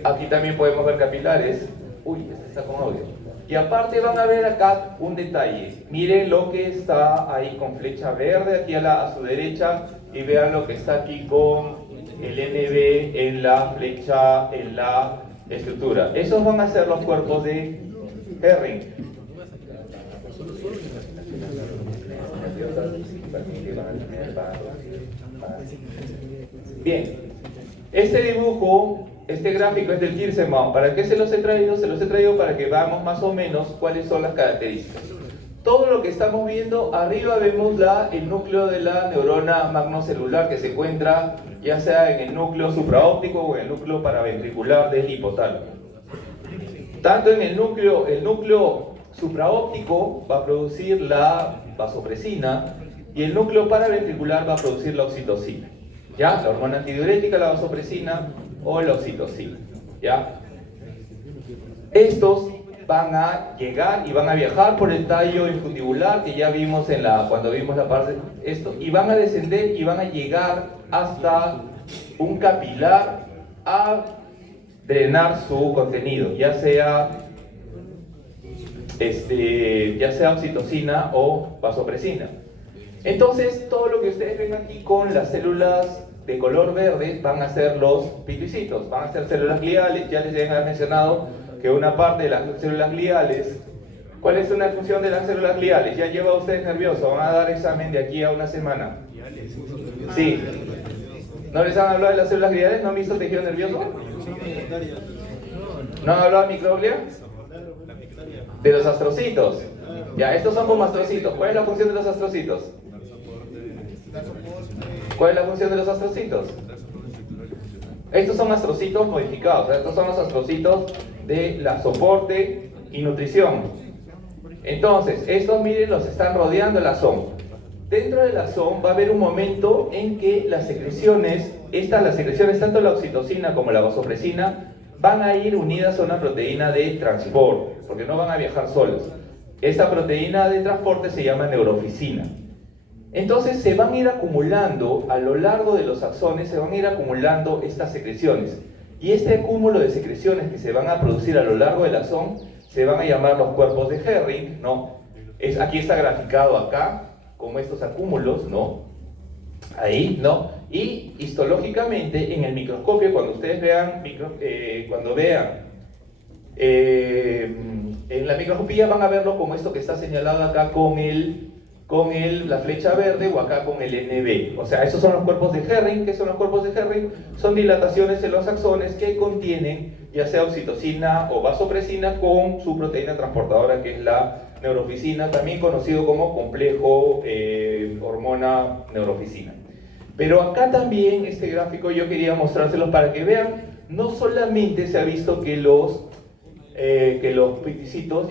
Aquí también podemos ver capilares. Uy, este está con audio. Y aparte van a ver acá un detalle. Miren lo que está ahí con flecha verde aquí a su derecha, y vean lo que está aquí con el NB en la flecha, en la estructura. Esos van a ser los cuerpos de Herring. Bien, este dibujo, este gráfico es del Kirsebaum. ¿Para qué se los he traído? Se los he traído para que veamos más o menos cuáles son las características. Todo lo que estamos viendo, arriba vemos el núcleo de la neurona magnocelular que se encuentra ya sea en el núcleo supraóptico o en el núcleo paraventricular del hipotálamo. Tanto en el núcleo supraóptico va a producir la vasopresina, y el núcleo paraventricular va a producir la oxitocina. ¿Ya? La hormona antidiurética, la vasopresina o la oxitocina. ¿Ya? Estos van a llegar y van a viajar por el tallo infundibular que ya vimos cuando vimos la parte de esto, y van a descender y van a llegar hasta un capilar a drenar su contenido, ya sea oxitocina o vasopresina. Entonces, todo lo que ustedes ven aquí con las células de color verde van a ser los piticitos, van a ser células gliales. Ya les he mencionado que una parte de las células gliales, ¿cuál es una función de las células gliales? Ya lleva a ustedes nerviosos, van a dar examen de aquí a una semana. Sí. ¿No les han hablado de las células gliales? ¿No han visto tejido nervioso? ¿No han hablado de microglia? De los astrocitos. Ya, estos son como astrocitos. ¿Cuál es la función de los astrocitos? ¿Cuál es la función de los astrocitos? Estos son astrocitos modificados. Estos son los astrocitos de la soporte y nutrición. Entonces, estos, miren, los están rodeando el azón. Dentro del azón va a haber un momento en que las secreciones, tanto la oxitocina como la vasopresina, van a ir unidas a una proteína de transporte, porque no van a viajar solas. Esta proteína de transporte se llama neuroficina. Entonces se van a ir acumulando a lo largo de los axones, se van a ir acumulando estas secreciones. Y este acúmulo de secreciones que se van a producir a lo largo del axón se van a llamar los cuerpos de Herring, ¿no? Aquí está graficado acá, como estos acúmulos, ¿no? Ahí, ¿no? Y histológicamente en el microscopio, cuando ustedes vean, en la microscopía van a verlo como esto que está señalado acá con la flecha verde, o acá con el NB. O sea, esos son los cuerpos de Herring. ¿Qué son los cuerpos de Herring? Son dilataciones en los axones que contienen ya sea oxitocina o vasopresina con su proteína transportadora, que es la neuroficina, también conocido como complejo hormona neuroficina. Pero acá también este gráfico yo quería mostrárselos para que vean, no solamente se ha visto que los piticitos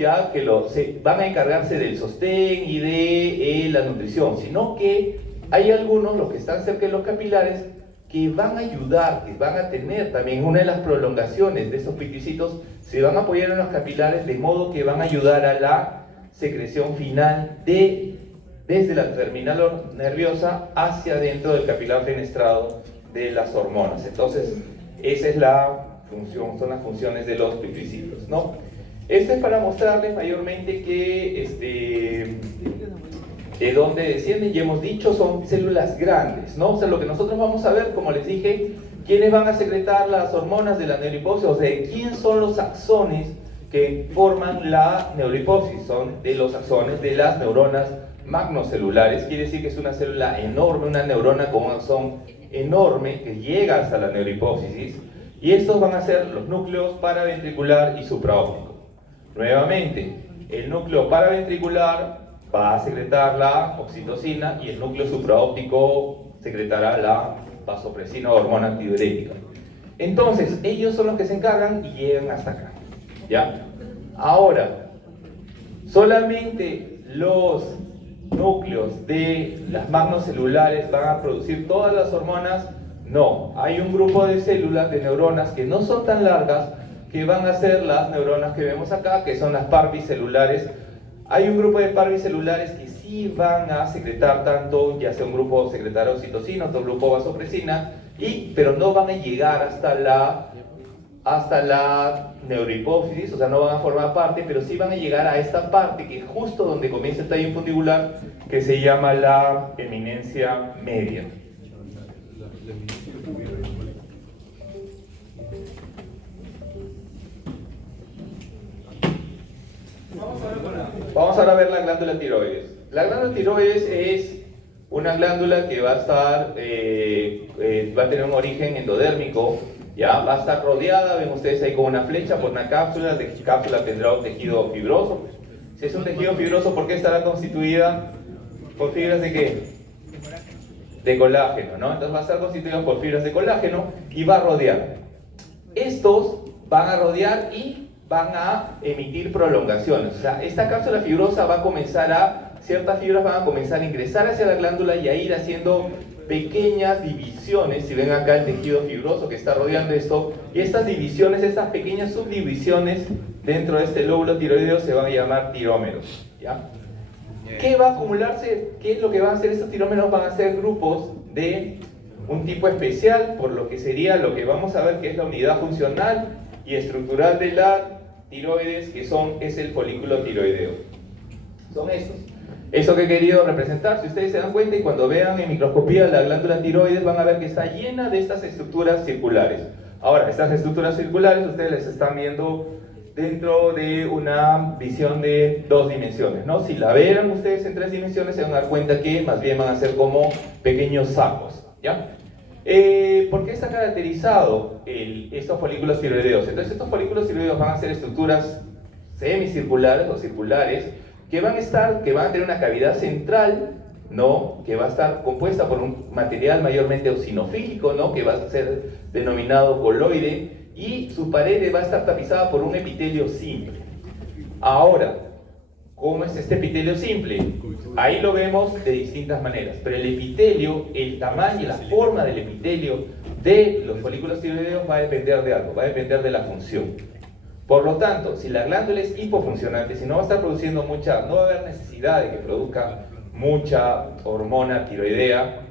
van a encargarse del sostén y de la nutrición, sino que hay algunos, los que están cerca de los capilares, que van a ayudar, que van a tener también una de las prolongaciones de estos pituicitos, se van a apoyar en los capilares de modo que van a ayudar a la secreción final desde la terminal nerviosa hacia dentro del capilar fenestrado de las hormonas. Entonces, esa es la función, son las funciones de los pituicitos, ¿no? Esto es para mostrarles mayormente que de dónde descienden, y hemos dicho, son células grandes, ¿no? O sea, lo que nosotros vamos a ver, como les dije, quiénes van a secretar las hormonas de la neurohipófisis, o sea, quién son los axones que forman la neurohipófisis, son de los axones de las neuronas magnocelulares. Quiere decir que es una célula enorme, una neurona con un axón enorme que llega hasta la neurohipófisis, y estos van a ser los núcleos paraventricular y supraóptico. Nuevamente, el núcleo paraventricular va a secretar la oxitocina y el núcleo supraóptico secretará la vasopresina o hormona antidiurética. Entonces, ellos son los que se encargan y llegan hasta acá, ¿ya? Ahora, solamente los núcleos de las magnocelulares van a producir todas las hormonas. No, hay un grupo de células, de neuronas que no son tan largas, que van a ser las neuronas que vemos acá, que son las parvicelulares. Hay un grupo de parvicelulares que sí van a secretar tanto, ya sea un grupo secretar oxitocina, otro grupo vasopresina, pero no van a llegar hasta la neurohipófisis, o sea, no van a formar parte, pero sí van a llegar a esta parte que es justo donde comienza el tallo infundibular, que se llama la eminencia media. Vamos ahora a ver la glándula tiroides. La glándula tiroides es una glándula que va a estar, va a tener un origen endodérmico, ya va a estar rodeada, ven ustedes ahí con una flecha por una cápsula. La cápsula tendrá un tejido fibroso. Si es un tejido fibroso, ¿por qué estará constituida? ¿Por fibras de qué? De colágeno, ¿no? Entonces va a estar constituida por fibras de colágeno y va a rodear. Estos van a rodear y van a emitir prolongaciones. O sea, esta cápsula fibrosa va a comenzar ciertas fibras van a comenzar a ingresar hacia la glándula y a ir haciendo pequeñas divisiones. Si ven acá el tejido fibroso que está rodeando esto, y estas divisiones, estas pequeñas subdivisiones dentro de este lóbulo tiroideo se van a llamar tirómeros, ¿ya? ¿Qué va a acumularse? ¿Qué es lo que van a hacer estos tirómeros? Van a ser grupos de un tipo especial, por lo que sería lo que vamos a ver que es la unidad funcional y estructural de la tiroides, que es el folículo tiroideo. Son estos. Eso que he querido representar, si ustedes se dan cuenta y cuando vean en microscopía la glándula tiroides, van a ver que está llena de estas estructuras circulares. Ahora, estas estructuras circulares ustedes las están viendo dentro de una visión de 2 dimensiones, ¿no? Si la vieran ustedes en 3 dimensiones, se van a dar cuenta que más bien van a ser como pequeños sacos, ¿ya? ¿Por qué está caracterizado estos folículos tiroideos? Entonces, estos folículos tiroideos van a ser estructuras semicirculares o circulares que van a tener una cavidad central, ¿no? Que va a estar compuesta por un material mayormente eosinofílico, ¿no? Que va a ser denominado coloide, y su pared va a estar tapizada por un epitelio simple. Ahora, ¿cómo es este epitelio simple? Ahí lo vemos de distintas maneras, pero el epitelio, el tamaño y la forma del epitelio de los folículos tiroideos va a depender de algo, va a depender de la función. Por lo tanto, si la glándula es hipofuncionante, si no va a estar produciendo no va a haber necesidad de que produzca mucha hormona tiroidea,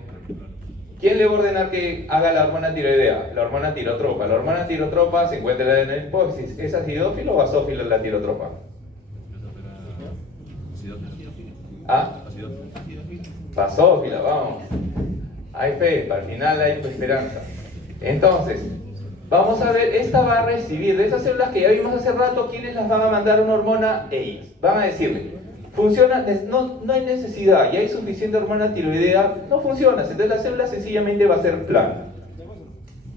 ¿quién le va a ordenar que haga la hormona tiroidea? La hormona tirotropa. La hormona tirotropa se encuentra en la hipófisis. ¿Es acidófilo o basófilo la tirotropa? ¿Ah? Basófila, vamos. Hay fe, al final hay esperanza. Entonces, vamos a ver, esta va a recibir de esas células que ya vimos hace rato. ¿Quiénes las van a mandar una hormona? Ellas. Van a decirle, funciona, no hay necesidad, ya hay suficiente hormona tiroidea, no funciona. Entonces la célula sencillamente va a ser plana.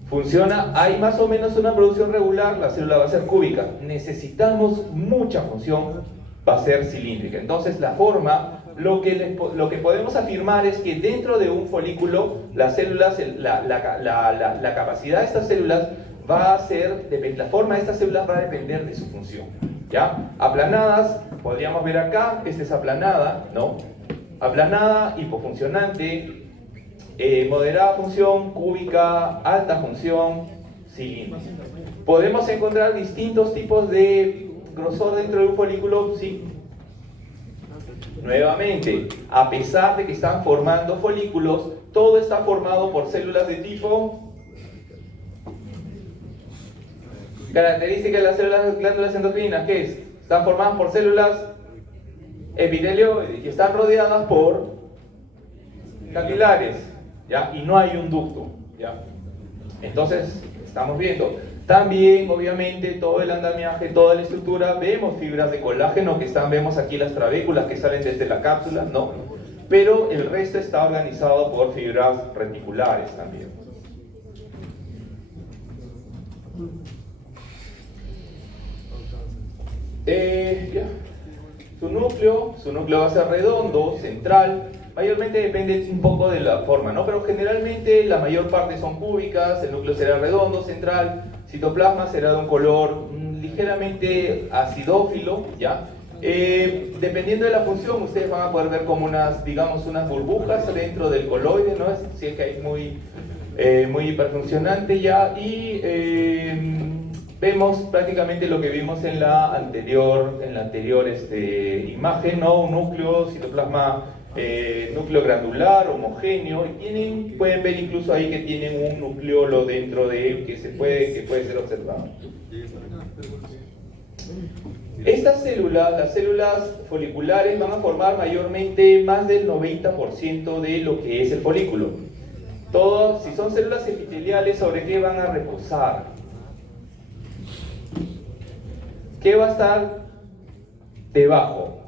Funciona, hay más o menos una producción regular, la célula va a ser cúbica. Necesitamos mucha función, va a ser cilíndrica. Entonces la forma, lo que podemos afirmar es que dentro de un folículo, las células, la capacidad de estas células va a ser, la forma de estas células va a depender de su función, ¿ya? Aplanadas, podríamos ver acá, esta es aplanada, ¿no? Aplanada, hipofuncionante, moderada función, cúbica, alta función, cilíndrica. ¿Podemos encontrar distintos tipos de grosor dentro de un folículo? Sí. Nuevamente, a pesar de que están formando folículos, todo está formado por células de tipo... Característica de las células glándulas endocrinas, ¿qué es? Están formadas por células epitelio y están rodeadas por capilares, ¿ya? Y no hay un ducto, ¿ya? Entonces, estamos viendo. También, obviamente, todo el andamiaje, toda la estructura, vemos fibras de colágeno que están, vemos aquí las trabéculas que salen desde la cápsula, ¿no? Pero el resto está organizado por fibras reticulares también. Ya. Su núcleo va a ser redondo, central, mayormente depende un poco de la forma, ¿no? Pero generalmente la mayor parte son cúbicas, el núcleo será redondo, central, citoplasma será de un color ligeramente acidófilo, ¿ya? Dependiendo de la función, ustedes van a poder ver como unas, digamos, unas burbujas dentro del coloide, ¿no? Si es que hay muy hiperfuncionante ya, y vemos prácticamente lo que vimos en la anterior imagen, ¿no? Un núcleo, citoplasma, núcleo granular, homogéneo, y pueden ver incluso ahí que tienen un nucleolo dentro de él que puede ser observado. Estas células, las células foliculares, van a formar mayormente más del 90% de lo que es el folículo. Si son células epiteliales, ¿sobre qué van a reposar? ¿Qué va a estar debajo?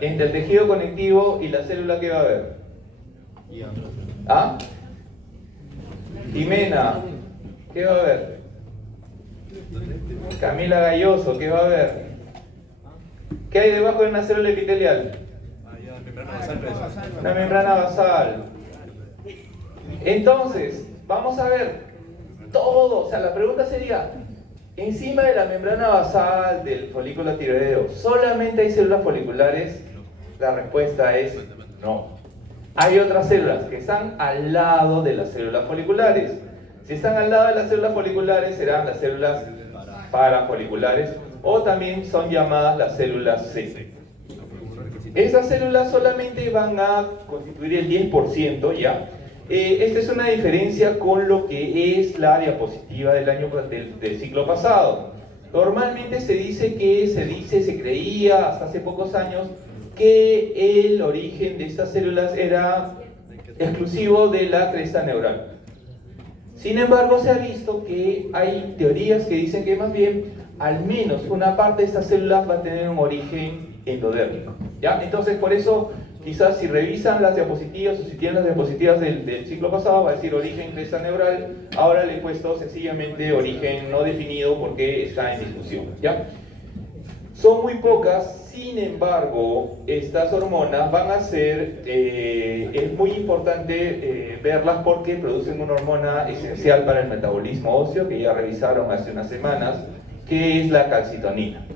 Entre el tejido conectivo y la célula, ¿qué va a haber? ¿Ah? Jimena, ¿qué va a haber? Camila Galloso, ¿qué va a haber? ¿Qué hay debajo de una célula epitelial? Una membrana basal. Entonces, vamos a ver todo, o sea, la pregunta sería, encima de la membrana basal del folículo tiroideo, ¿solamente hay células foliculares? La respuesta es no. Hay otras células que están al lado de las células foliculares. Si están al lado de las células foliculares, serán las células parafoliculares, o también son llamadas las células C. Esas células solamente van a constituir el 10%, ¿ya? Esta es una diferencia con lo que es la diapositiva del ciclo pasado. Normalmente se creía hasta hace pocos años que el origen de estas células era exclusivo de la cresta neural. Sin embargo, se ha visto que hay teorías que dicen que más bien, al menos una parte de estas células va a tener un origen endodérmico, ¿ya? Entonces, por eso, quizás si revisan las diapositivas o si tienen las diapositivas del ciclo pasado, va a decir origen cresta neural. Ahora le he puesto sencillamente origen no definido porque está en discusión, ¿ya? Son muy pocas, sin embargo, estas hormonas van a ser, es muy importante verlas porque producen una hormona esencial para el metabolismo óseo, que ya revisaron hace unas semanas, que es la calcitonina.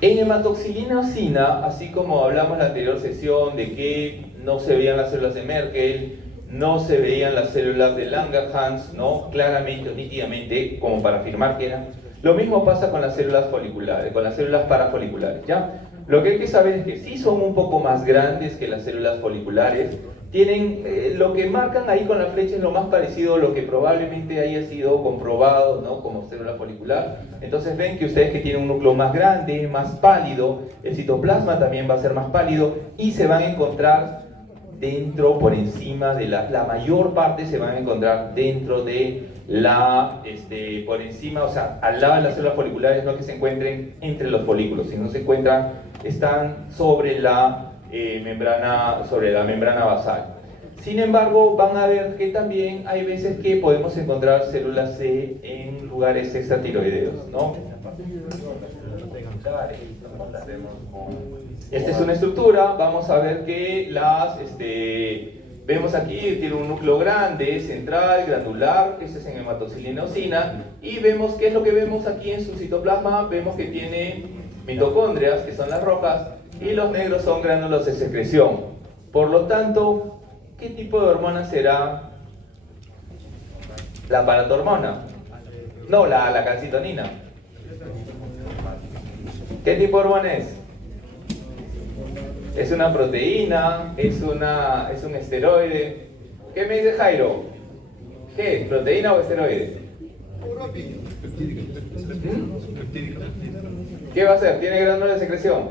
En hematoxilinosina, así como hablamos en la anterior sesión de que no se veían las células de Merkel, no se veían las células de Langerhans, ¿no? Claramente o nítidamente, como para afirmar que eran. Lo mismo pasa con las células foliculares, con las células parafoliculares, ¿ya? Lo que hay que saber es que sí son un poco más grandes que las células foliculares, tienen, lo que marcan ahí con la flecha es lo más parecido a lo que probablemente haya sido comprobado, ¿no? Como célula folicular. Entonces ven que ustedes que tienen un núcleo más grande, más pálido, el citoplasma también va a ser más pálido y se van a encontrar dentro, por encima de la mayor parte se van a encontrar dentro de por encima, o sea, al lado de las células foliculares, no que se encuentren entre los folículos, sino se encuentran, están sobre la membrana basal. Sin embargo, van a ver que también hay veces que podemos encontrar células C en lugares extratiroideos, ¿no? Esta es una estructura, vamos a ver que vemos aquí, tiene un núcleo grande, central, granular, este es en hematoxilinosina, y vemos qué es lo que vemos aquí en su citoplasma, vemos que tiene mitocondrias, que son las rojas, y los negros son gránulos de secreción. Por lo tanto, ¿qué tipo de hormona será la paratormona? No, la calcitonina. ¿Qué tipo de hormona es? ¿Es una proteína? ¿Es un esteroide? ¿Qué me dice Jairo? ¿Qué es? ¿Proteína o esteroide? ¿Qué va a ser? ¿Tiene glándula de secreción?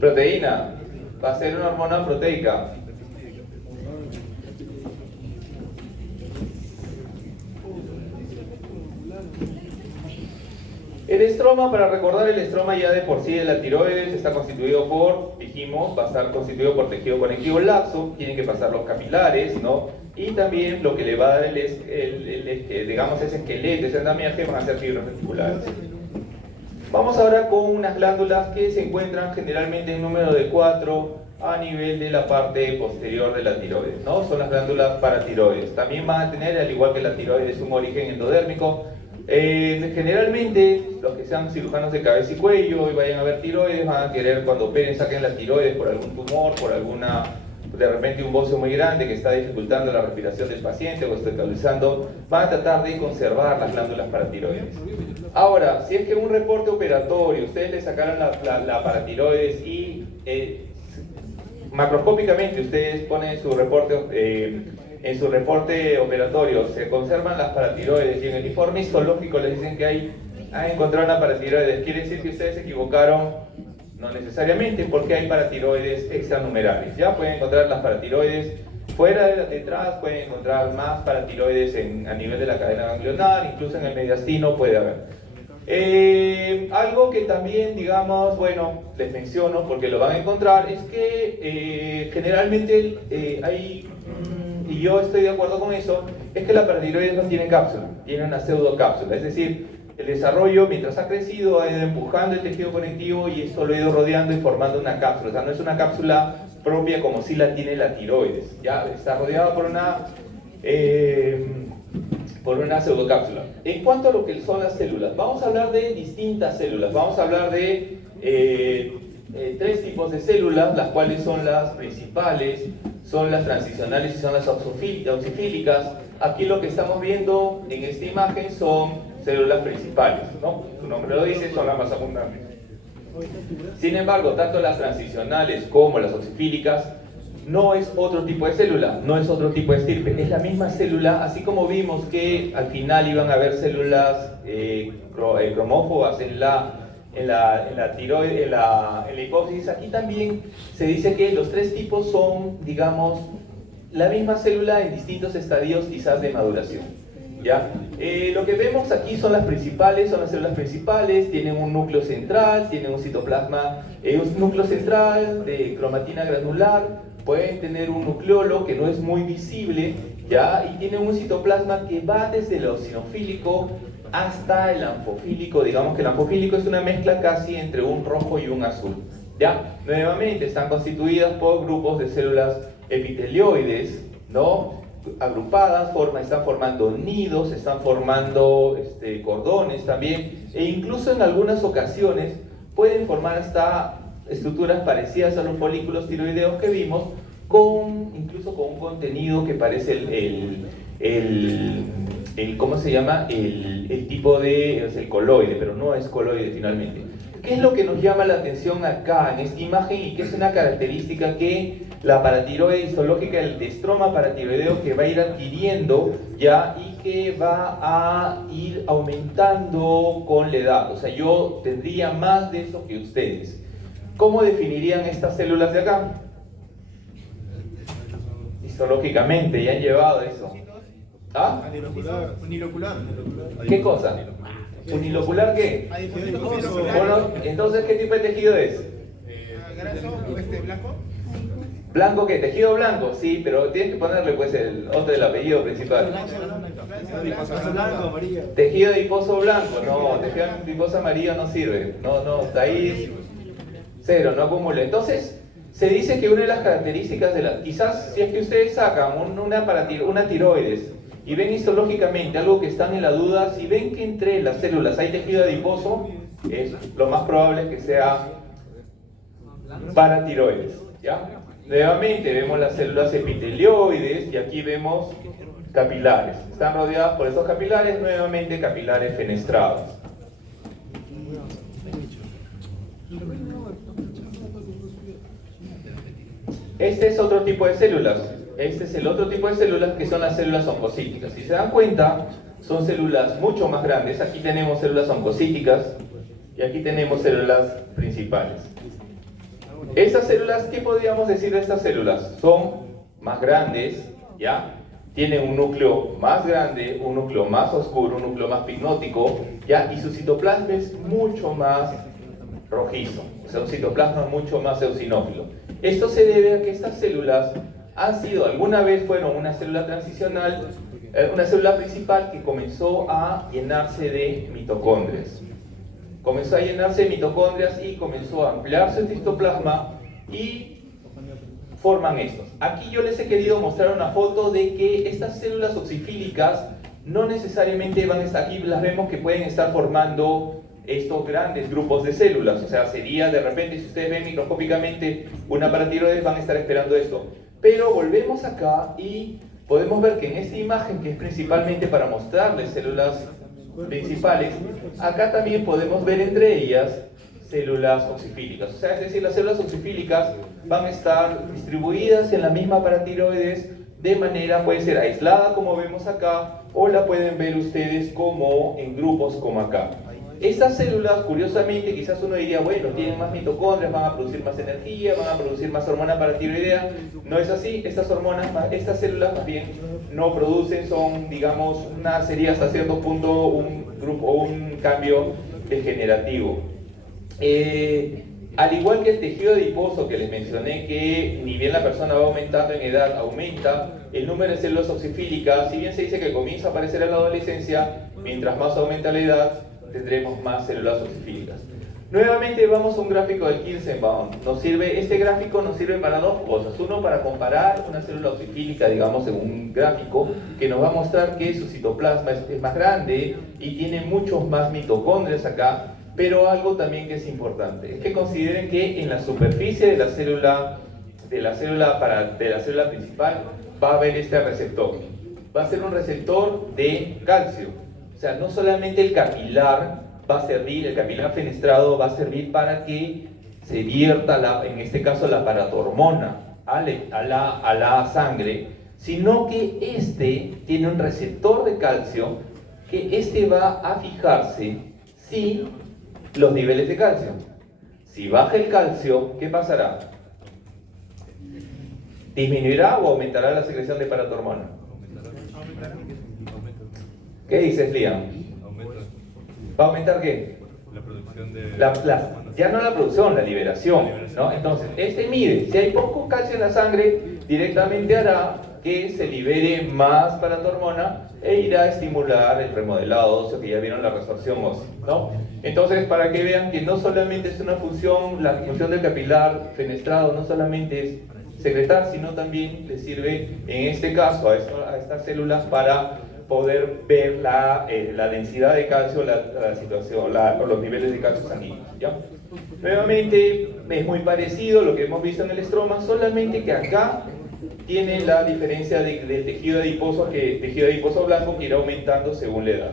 Proteína. Va a ser una hormona proteica. El estroma, para recordar, el estroma ya de por sí de la tiroides está constituido por, dijimos, va a estar constituido por tejido conectivo laxo, tienen que pasar los capilares, ¿no? Y también lo que le va a dar digamos, ese esqueleto, ese andamiaje, van a ser fibras reticulares. Vamos ahora con unas glándulas que se encuentran generalmente en número de 4 a nivel de la parte posterior de la tiroides, ¿no? Son las glándulas paratiroides. También van a tener, al igual que la tiroides, un origen endodérmico. Generalmente los que sean cirujanos de cabeza y cuello y vayan a ver tiroides van a querer, cuando operen, saquen la tiroides por algún tumor, por alguna, de repente un bocio muy grande que está dificultando la respiración del paciente o está estabilizando, van a tratar de conservar las glándulas paratiroides. Ahora, si es que en un reporte operatorio ustedes le sacaron la paratiroides y macroscópicamente ustedes ponen su reporte en su reporte operatorio, se conservan las paratiroides y en el informe histológico les dicen que han encontrado una paratiroides, quiere decir que ustedes se equivocaron. No necesariamente, porque hay paratiroides extranumerales. Ya pueden encontrar las paratiroides fuera de las detrás, pueden encontrar más paratiroides a nivel de la cadena ganglionar, incluso en el mediastino puede haber. Algo que también, digamos, bueno, les menciono porque lo van a encontrar, es que generalmente hay, y yo estoy de acuerdo con eso, es que la paratiroides no tiene cápsula, tiene una pseudocápsula, es decir, el desarrollo, mientras ha crecido, ha ido empujando el tejido conectivo y esto lo ha ido rodeando y formando una cápsula. O sea, no es una cápsula propia como si la tiene la tiroides. Ya está rodeada por una pseudocápsula. En cuanto a lo que son las células, vamos a hablar de distintas células. Vamos a hablar de 3 tipos de células, las cuales son las principales, son las transicionales y son las auxifílicas. Aquí lo que estamos viendo en esta imagen son células principales, ¿no? Su nombre lo dice, son las más abundantes. Sin embargo, tanto las transicionales como las auxifílicas no es otro tipo de célula, no es otro tipo de estirpe, es la misma célula, así como vimos que al final iban a haber células cromófobas en la tiroides, en la hipófisis. Aquí también se dice que los 3 tipos son, digamos, la misma célula en distintos estadios quizás de maduración. ¿Ya? Lo que vemos aquí son las principales, son las células principales, tienen un núcleo central, tienen un citoplasma, un núcleo central de cromatina granular, pueden tener un nucleolo que no es muy visible, ¿ya? Y tienen un citoplasma que va desde el eosinofílico hasta el anfofílico. Digamos que el anfofílico es una mezcla casi entre un rojo y un azul, ¿ya? Nuevamente están constituidas por grupos de células epitelioides, ¿no? Agrupadas, están formando nidos, están formando cordones también, e incluso en algunas ocasiones pueden formar hasta estructuras parecidas a los folículos tiroideos que vimos, incluso con un contenido que parece ¿cómo se llama? El tipo de, es el coloide, pero no es coloide finalmente. ¿Qué es lo que nos llama la atención acá en esta imagen y qué es una característica que la paratiroide histológica, el estroma paratiroideo, que va a ir adquiriendo ya y que va a ir aumentando con la edad? O sea, yo tendría más de eso que ustedes. ¿Cómo definirían estas células de acá? Histológicamente, ya han llevado eso. ¿Ah? Unilocular. ¿Qué cosa? ¿Unilocular qué? Bueno, entonces, ¿qué tipo de tejido es? ¿Blanco? ¿Blanco qué? ¿Tejido blanco? Sí, pero tienes que ponerle pues el otro del apellido principal. Blanco, amarillo. Tejido adiposo blanco, no, tejido adiposo amarillo no sirve. No, está ahí cero, no acumula. Entonces, se dice que una de las características quizás si es que ustedes sacan una tiroides y ven histológicamente algo que están en la duda, si ven que entre las células hay tejido adiposo, lo más probable es que sea paratiroides, ¿ya? Nuevamente vemos las células epitelioides y aquí vemos capilares. Están rodeadas por estos capilares, nuevamente capilares fenestrados. Este es otro tipo de células. Este es el otro tipo de células que son las células oncocíticas. Si se dan cuenta, son células mucho más grandes. Aquí tenemos células oncocíticas y aquí tenemos células principales. Estas células, ¿qué podríamos decir de estas células? Son más grandes, ¿ya? Tienen un núcleo más grande, un núcleo más oscuro, un núcleo más pignótico, ¿ya? Y su citoplasma es mucho más rojizo, o sea, un citoplasma mucho más eosinófilo. Esto se debe a que estas células alguna vez fueron una célula transicional, una célula principal que comenzó a llenarse de mitocondrias. Comenzó a llenarse de mitocondrias y comenzó a ampliarse el citoplasma y forman estos. Aquí yo les he querido mostrar una foto de que estas células oxifílicas no necesariamente van a estar aquí, las vemos que pueden estar formando estos grandes grupos de células, o sea, sería de repente, si ustedes ven microscópicamente una paratiroides, van a estar esperando esto. Pero volvemos acá y podemos ver que en esta imagen, que es principalmente para mostrarles células principales, acá también podemos ver entre ellas células oxifílicas. O sea, es decir, las células oxifílicas van a estar distribuidas en la misma paratiroides de manera, puede ser aislada como vemos acá, o la pueden ver ustedes como en grupos como acá. Estas células, curiosamente, quizás uno diría, bueno, tienen más mitocondrias, van a producir más energía, van a producir más hormona paratiroidea. No es así, estas células más bien no producen, son, digamos, sería hasta cierto punto un cambio degenerativo. Al igual que el tejido adiposo que les mencioné, que ni bien la persona va aumentando en edad, aumenta el número de células oxifílicas. Si bien se dice que comienza a aparecer en la adolescencia, mientras más aumenta la edad, tendremos más células oxifílicas. Nuevamente vamos a un gráfico del Kirschenbaum. Este gráfico nos sirve para dos cosas. Uno, para comparar una célula oxifílica, digamos, en un gráfico que nos va a mostrar que su citoplasma es más grande y tiene muchos más mitocondrias acá. Pero algo también que es importante es que consideren que en la superficie de la célula principal va a haber este receptor. Va a ser un receptor de calcio. O sea, no solamente el capilar va a servir, el capilar fenestrado va a servir para que se vierta, en este caso, la paratormona a la sangre, sino que este tiene un receptor de calcio que este va a fijarse si los niveles de calcio. Si baja el calcio, ¿qué pasará? ¿Disminuirá o aumentará la secreción de paratormona? ¿Qué dices, Liam? ¿Va a aumentar qué? La producción de... ya no la producción, la liberación, ¿no? Entonces, mide, si hay poco calcio en la sangre, directamente hará que se libere más paratormona e irá a estimular el remodelado óseo, que ya vieron la resorción ósea, ¿no? Entonces, para que vean que no solamente es una función, la función del capilar fenestrado no solamente es secretar, sino también le sirve, en este caso, a estas células para poder ver la densidad de calcio, la situación, los niveles de calcio sanguíneo, ¿ya? Nuevamente, es muy parecido a lo que hemos visto en el estroma, solamente que acá tiene la diferencia del tejido adiposo, blanco, que irá aumentando según la edad.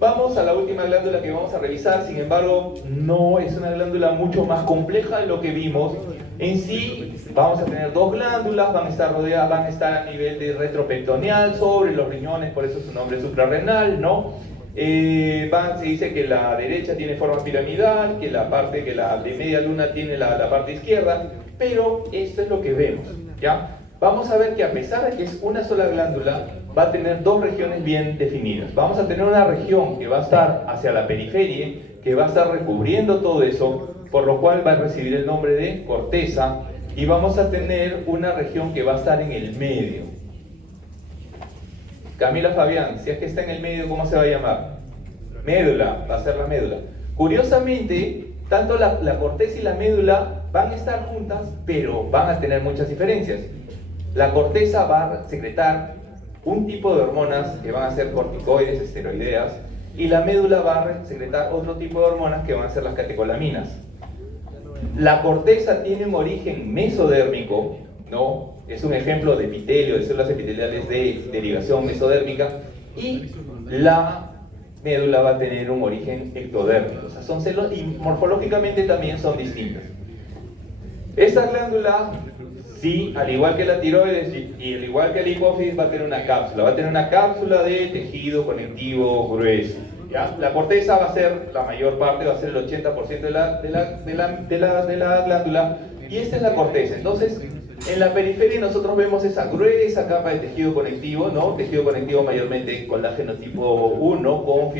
Vamos a la última glándula que vamos a revisar. Sin embargo, no es una glándula mucho más compleja de lo que vimos. En sí, vamos a tener dos glándulas, van a estar rodeadas, van a estar a nivel de retroperitoneal, sobre los riñones, por eso su nombre es suprarrenal, ¿no? Se dice que la derecha tiene forma piramidal, que la de media luna tiene la parte izquierda, pero esto es lo que vemos, ¿ya? Vamos a ver que a pesar de que es una sola glándula, va a tener dos regiones bien definidas. Vamos a tener una región que va a estar hacia la periferia, que va a estar recubriendo todo eso, por lo cual va a recibir el nombre de corteza, y vamos a tener una región que va a estar en el medio. Camila Fabián, si es que está en el medio, ¿cómo se va a llamar? Médula, va a ser la médula. Curiosamente, tanto la corteza y la médula van a estar juntas, pero van a tener muchas diferencias. La corteza va a secretar un tipo de hormonas que van a ser corticoides, esteroideas, y la médula va a secretar otro tipo de hormonas que van a ser las catecolaminas. La corteza tiene un origen mesodérmico, ¿no? Es un ejemplo de epitelio, de células epiteliales de derivación mesodérmica, y la médula va a tener un origen ectodérmico. O sea, son células y morfológicamente también son distintas. Esta glándula, sí, al igual que la tiroides y al igual que la hipófisis, va a tener una cápsula. Va a tener una cápsula de tejido conectivo grueso. ¿Ya? La corteza va a ser, la mayor parte, va a ser el 80% de la glándula, y esta es la corteza. Entonces, en la periferia nosotros vemos esa gruesa capa de tejido conectivo, ¿no? Tejido conectivo mayormente colágeno tipo 1 con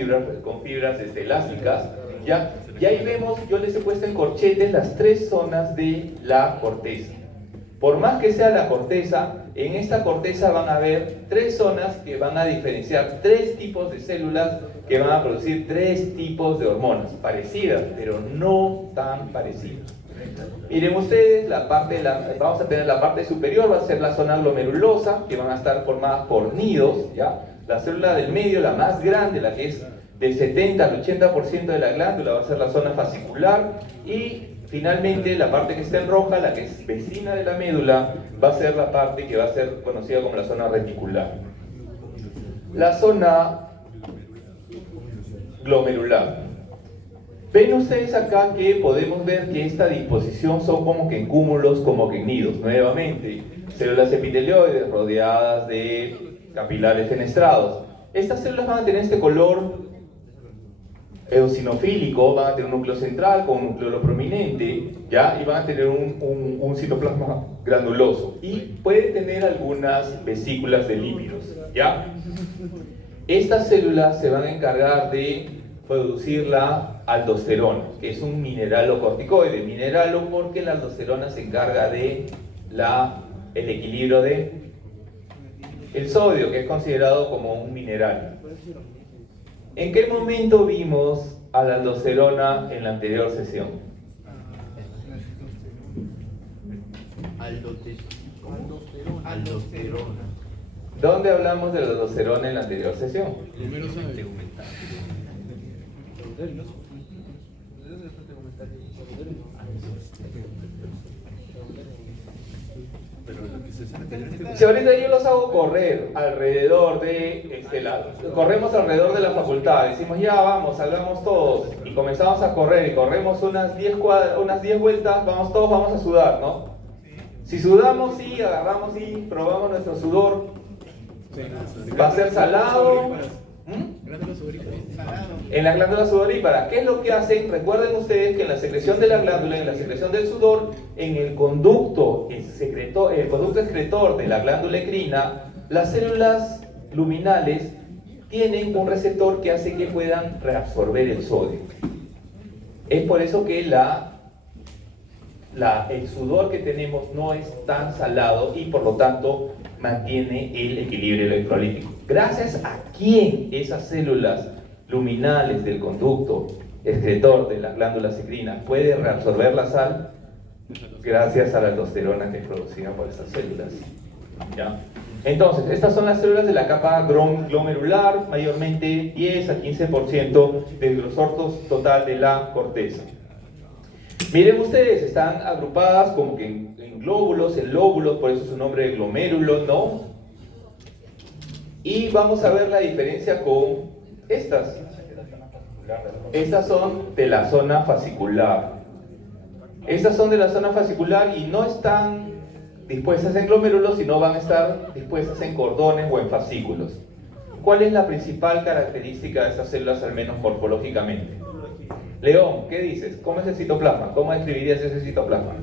fibras elásticas, ¿ya? Y ahí vemos, yo les he puesto en corchetes las tres zonas de la corteza. Por más que sea la corteza, en esta corteza van a haber tres zonas que van a diferenciar tres tipos de células que van a producir tres tipos de hormonas, parecidas, pero no tan parecidas. Miren ustedes, vamos a tener la parte superior, va a ser la zona glomerulosa, que van a estar formadas por nidos, ¿ya? La célula del medio, la más grande, la que es del 70 al 80% de la glándula, va a ser la zona fascicular, y finalmente la parte que está en roja, la que es vecina de la médula, va a ser la parte que va a ser conocida como la zona reticular. La zona glomerular. Ven ustedes acá que podemos ver que esta disposición son como que en cúmulos, como que en nidos. Nuevamente, células epitelioides rodeadas de capilares fenestrados. Estas células van a tener este color eosinofílico, van a tener un núcleo central con un núcleo prominente, ¿ya? Y van a tener un citoplasma granuloso. Y puede tener algunas vesículas de lípidos, ¿ya? Estas células se van a encargar de producir la aldosterona, que es un mineralocorticoide. Mineralo porque la aldosterona se encarga de el equilibrio de el sodio, que es considerado como un mineral. ¿En qué momento vimos a la aldosterona en la anterior sesión? Aldosterona. ¿Dónde hablamos de la aldosterona en la anterior sesión? Primero sabe. Si ahorita yo los hago correr alrededor de corremos alrededor de la facultad, decimos ya vamos, salgamos todos y comenzamos a correr y corremos unas 10 vueltas, todos vamos a sudar, ¿no? Si sudamos, sí, agarramos y probamos nuestro sudor, va a ser salado. En la glándula sudorípara, ¿qué es lo que hacen? Recuerden ustedes que en la secreción de la glándula, en la secreción del sudor, en el conducto excretor de la glándula endocrina, las células luminales tienen un receptor que hace que puedan reabsorber el sodio. Es por eso que el sudor que tenemos no es tan salado y por lo tanto mantiene el equilibrio electrolítico. ¿Gracias a quién esas células luminales del conducto excretor de la glándula secrina puede reabsorber la sal? Gracias a la aldosterona que es producida por esas células. ¿Ya? Entonces, estas son las células de la capa glomerular, mayormente 10 a 15% del grosor total de la corteza. Miren ustedes, están agrupadas como que en glóbulos, en lóbulos, por eso su nombre de glomérulo, ¿no? Y vamos a ver la diferencia con estas. Estas son de la zona fascicular. Estas son de la zona fascicular y no están dispuestas en glomérulos, sino van a estar dispuestas en cordones o en fascículos. ¿Cuál es la principal característica de estas células, al menos morfológicamente? León, ¿qué dices? ¿Cómo es el citoplasma? ¿Cómo describirías ese citoplasma?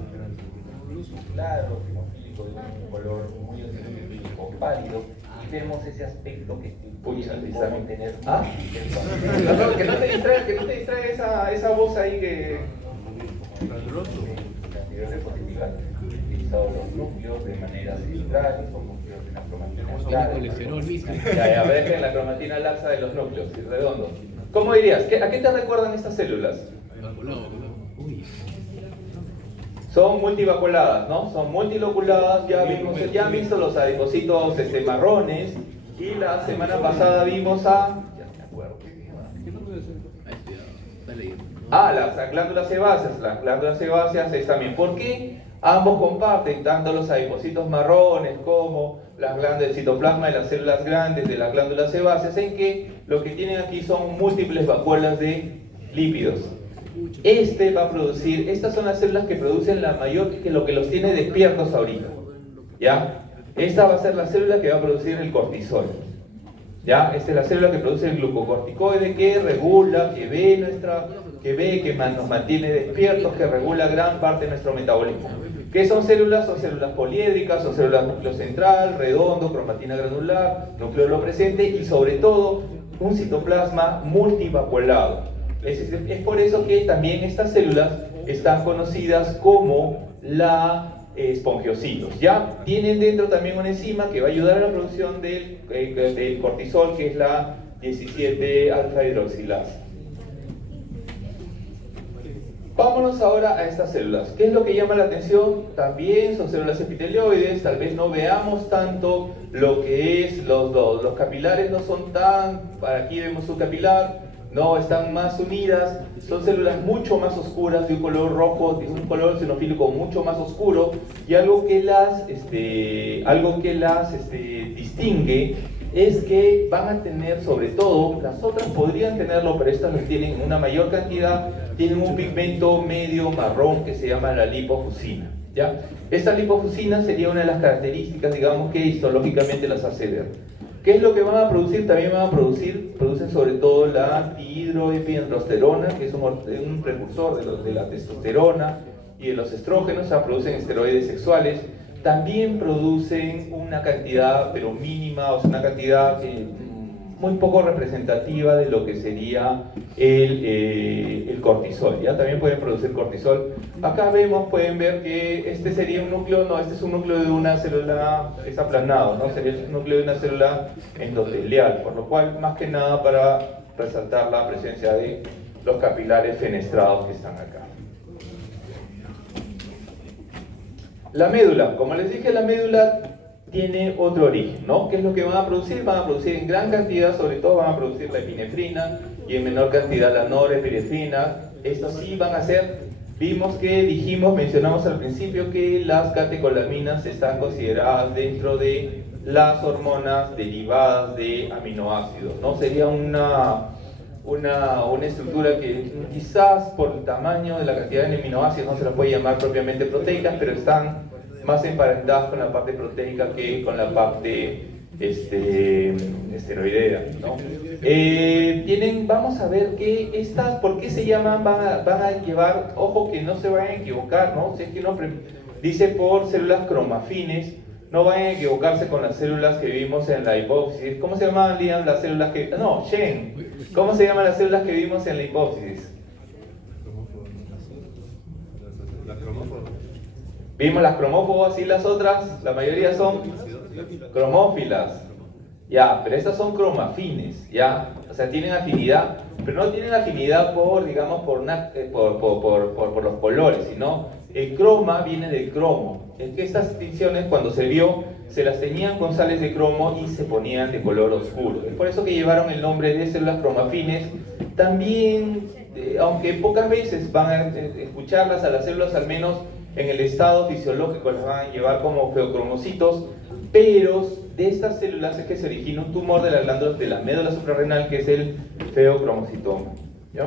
Claro, hemofílico, de un color muy hemofílico, pálido, y vemos ese aspecto que podemos tener. ¿Ah? Que no te distraiga esa voz ahí que... La anterior diapositiva utilizado los núcleos de manera central, son núcleos de la cromatina Colesterol, ¿viste? Ya, ver la cromatina laxa de los núcleos, redondo. ¿Cómo dirías? ¿A qué te recuerdan estas células? Uy. Son multivaculadas, ¿no? Son multiloculadas, ya han visto los adipocitos marrones, y la semana pasada vimos a... Ya me acuerdo. Ay, cuidado, está leyendo. Las glándulas sebáceas. Las glándulas sebáceas es también. ¿Por qué? Ambos comparten, tanto los adipocitos marrones como las glándulas del citoplasma de las células grandes de las glándulas sebáceas, en que lo que tienen aquí son múltiples vacuolas de lípidos. Este va a producir, estas son las células que producen la mayor, que lo que los tiene despiertos ahorita, ¿ya? Esta va a ser la célula que va a producir el cortisol, ¿ya? Esta es la célula que produce el glucocorticoide, que regula, que nos mantiene despiertos, que regula gran parte de nuestro metabolismo. ¿Qué son células? Son células poliédricas, son células núcleo central, redondo, cromatina granular, núcleo presente y sobre todo un citoplasma multivacuolado. Es por eso que también estas células están conocidas como la espongiocitos. Ya tienen dentro también una enzima que va a ayudar a la producción del cortisol, que es la 17 alfa hidroxilasa. Vámonos ahora a estas células. ¿Qué es lo que llama la atención? También son células epitelioides. Tal vez no veamos tanto lo que es los capilares, no son tan... Aquí vemos un capilar, no, están más unidas. Son células mucho más oscuras, de un color rojo, de un color eosinofílico mucho más oscuro. Y algo que las distingue es que van a tener, sobre todo, las otras podrían tenerlo, pero estas lo tienen en una mayor cantidad, tienen un pigmento medio marrón que se llama la lipofuscina, ¿ya? Esta lipofuscina sería una de las características, digamos, que histológicamente las hace ver. ¿Qué es lo que van a producir? También producen sobre todo la dihidroepiandrosterona, que es un precursor de la testosterona y de los estrógenos, o sea, producen esteroides sexuales. También producen una cantidad, pero mínima, o sea, una cantidad muy poco representativa de lo que sería el cortisol, ¿ya? También pueden producir cortisol. Acá pueden ver que este sería un núcleo, no, este es un núcleo de una célula, es aplanado, ¿no? Sería el núcleo de una célula endotelial, por lo cual, más que nada, para resaltar la presencia de los capilares fenestrados que están acá. La médula, como les dije, la médula tiene otro origen, ¿no? ¿Qué es lo que van a producir? Van a producir en gran cantidad, sobre todo van a producir la epinefrina y en menor cantidad la norepinefrina. Estos sí van a ser, mencionamos al principio que las catecolaminas están consideradas dentro de las hormonas derivadas de aminoácidos, ¿no? Sería una estructura que quizás por el tamaño de la cantidad de aminoácidos no se las puede llamar propiamente proteicas, pero están más emparentadas con la parte proteica que con la parte esteroidea, ¿no? Vamos a ver que estas, ¿por qué se llaman? Van a llevar, ojo que no se vayan a equivocar, ¿no? Si es que no dice por células cromafines, no vayan a equivocarse con las células que vimos en la hipófisis. ¿Cómo se llamaban, Liam, las células que... No, Shen. ¿Cómo se llaman las células que vimos en la hipófisis? Las cromóforas. Vimos las cromófobas y las otras, la mayoría son cromófilas. Ya, pero estas son cromafines, ya. O sea, tienen afinidad, pero no tienen afinidad por, digamos, por los colores, sino el croma viene del cromo. Es que estas distinciones, cuando se vio, se las teñían con sales de cromo y se ponían de color oscuro. Es por eso que llevaron el nombre de células cromafines. También, aunque pocas veces van a escucharlas a las células, al menos en el estado fisiológico las van a llevar como feocromocitos, pero de estas células es que se origina un tumor de las glándulas de la médula suprarrenal, que es el feocromocitoma, ¿ya?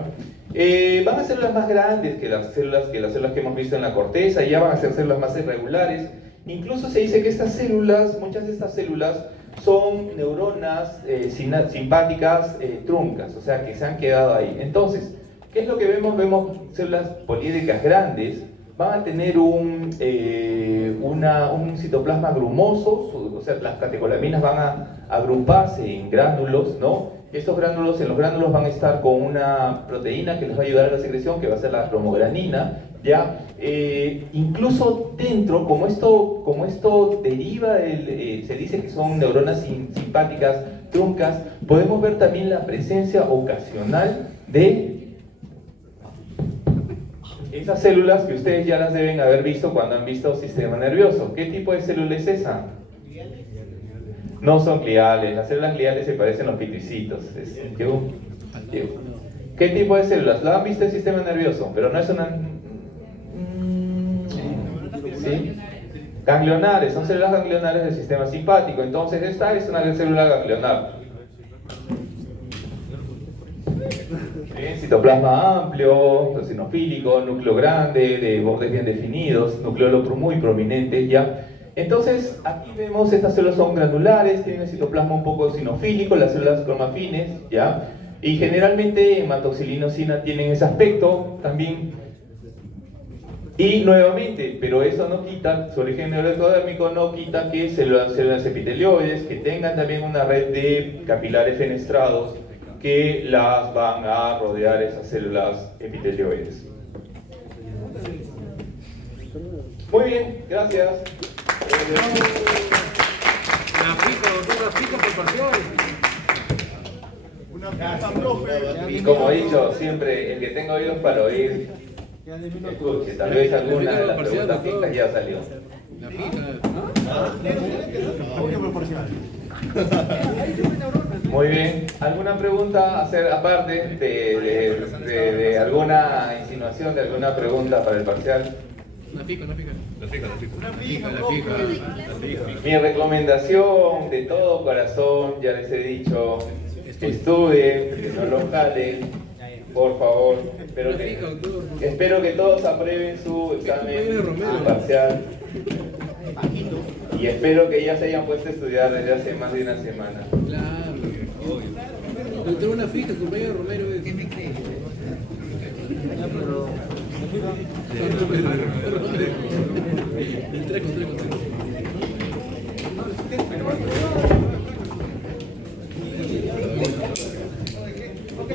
Van a ser células más grandes que las células que hemos visto en la corteza, ya van a ser células más irregulares. Incluso se dice que estas células, muchas de estas células, son neuronas simpáticas truncas, o sea que se han quedado ahí. Entonces, ¿qué es lo que vemos? Vemos células poliédricas grandes, van a tener un citoplasma grumoso, o sea, las catecolaminas van a agruparse en gránulos, ¿no? Estos gránulos, en los gránulos van a estar con una proteína que les va a ayudar a la secreción, que va a ser la cromogranina, ¿ya? Incluso dentro, como esto deriva, se dice que son neuronas simpáticas truncas, podemos ver también la presencia ocasional de esas células que ustedes ya las deben haber visto cuando han visto sistema nervioso. ¿Qué tipo de célula es esa? No son gliales, las células gliales se parecen a los piticitos. ¿Qué ¿Qué tipo de células? ¿La han visto el sistema nervioso? Pero no es una... ¿Sí? Ganglionares, son células ganglionares del sistema simpático. Entonces esta es una célula ganglionar. Bien, citoplasma amplio, eosinofílico, núcleo grande, de bordes bien definidos, nucleolo muy prominente, ¿ya? Entonces, aquí vemos, estas células son granulares, tienen el citoplasma un poco eosinofílico, las células cromafines, ¿ya? Y generalmente hematoxilinosina tienen ese aspecto también. Y nuevamente, pero eso no quita, su origen neuroectodérmico no quita que células epitelioides que tengan también una red de capilares fenestrados que las van a rodear esas células epitelioides. Muy bien, gracias. Una pica, doctor, una pica por parcial. Una pica, profe. Y como he dicho siempre, el que tenga oídos para oír, escuche, tal vez alguna de las preguntas fijas ya salió. La pica. Audio proporcional. Muy bien, ¿alguna pregunta hacer aparte de alguna insinuación, de alguna pregunta para el parcial? Una pica, una pica. La fija. La pica, la pica. Mi recomendación de todo corazón, ya les he dicho, estudien, que no lo jalen, por favor. Espero que todos aprueben su examen, su parcial. Y espero que ya se hayan puesto a estudiar desde hace más de una semana. Claro. Doctor, una pica, compañero Romero. ¿Qué me cree? El 3 con 3 con 3. ¿Qué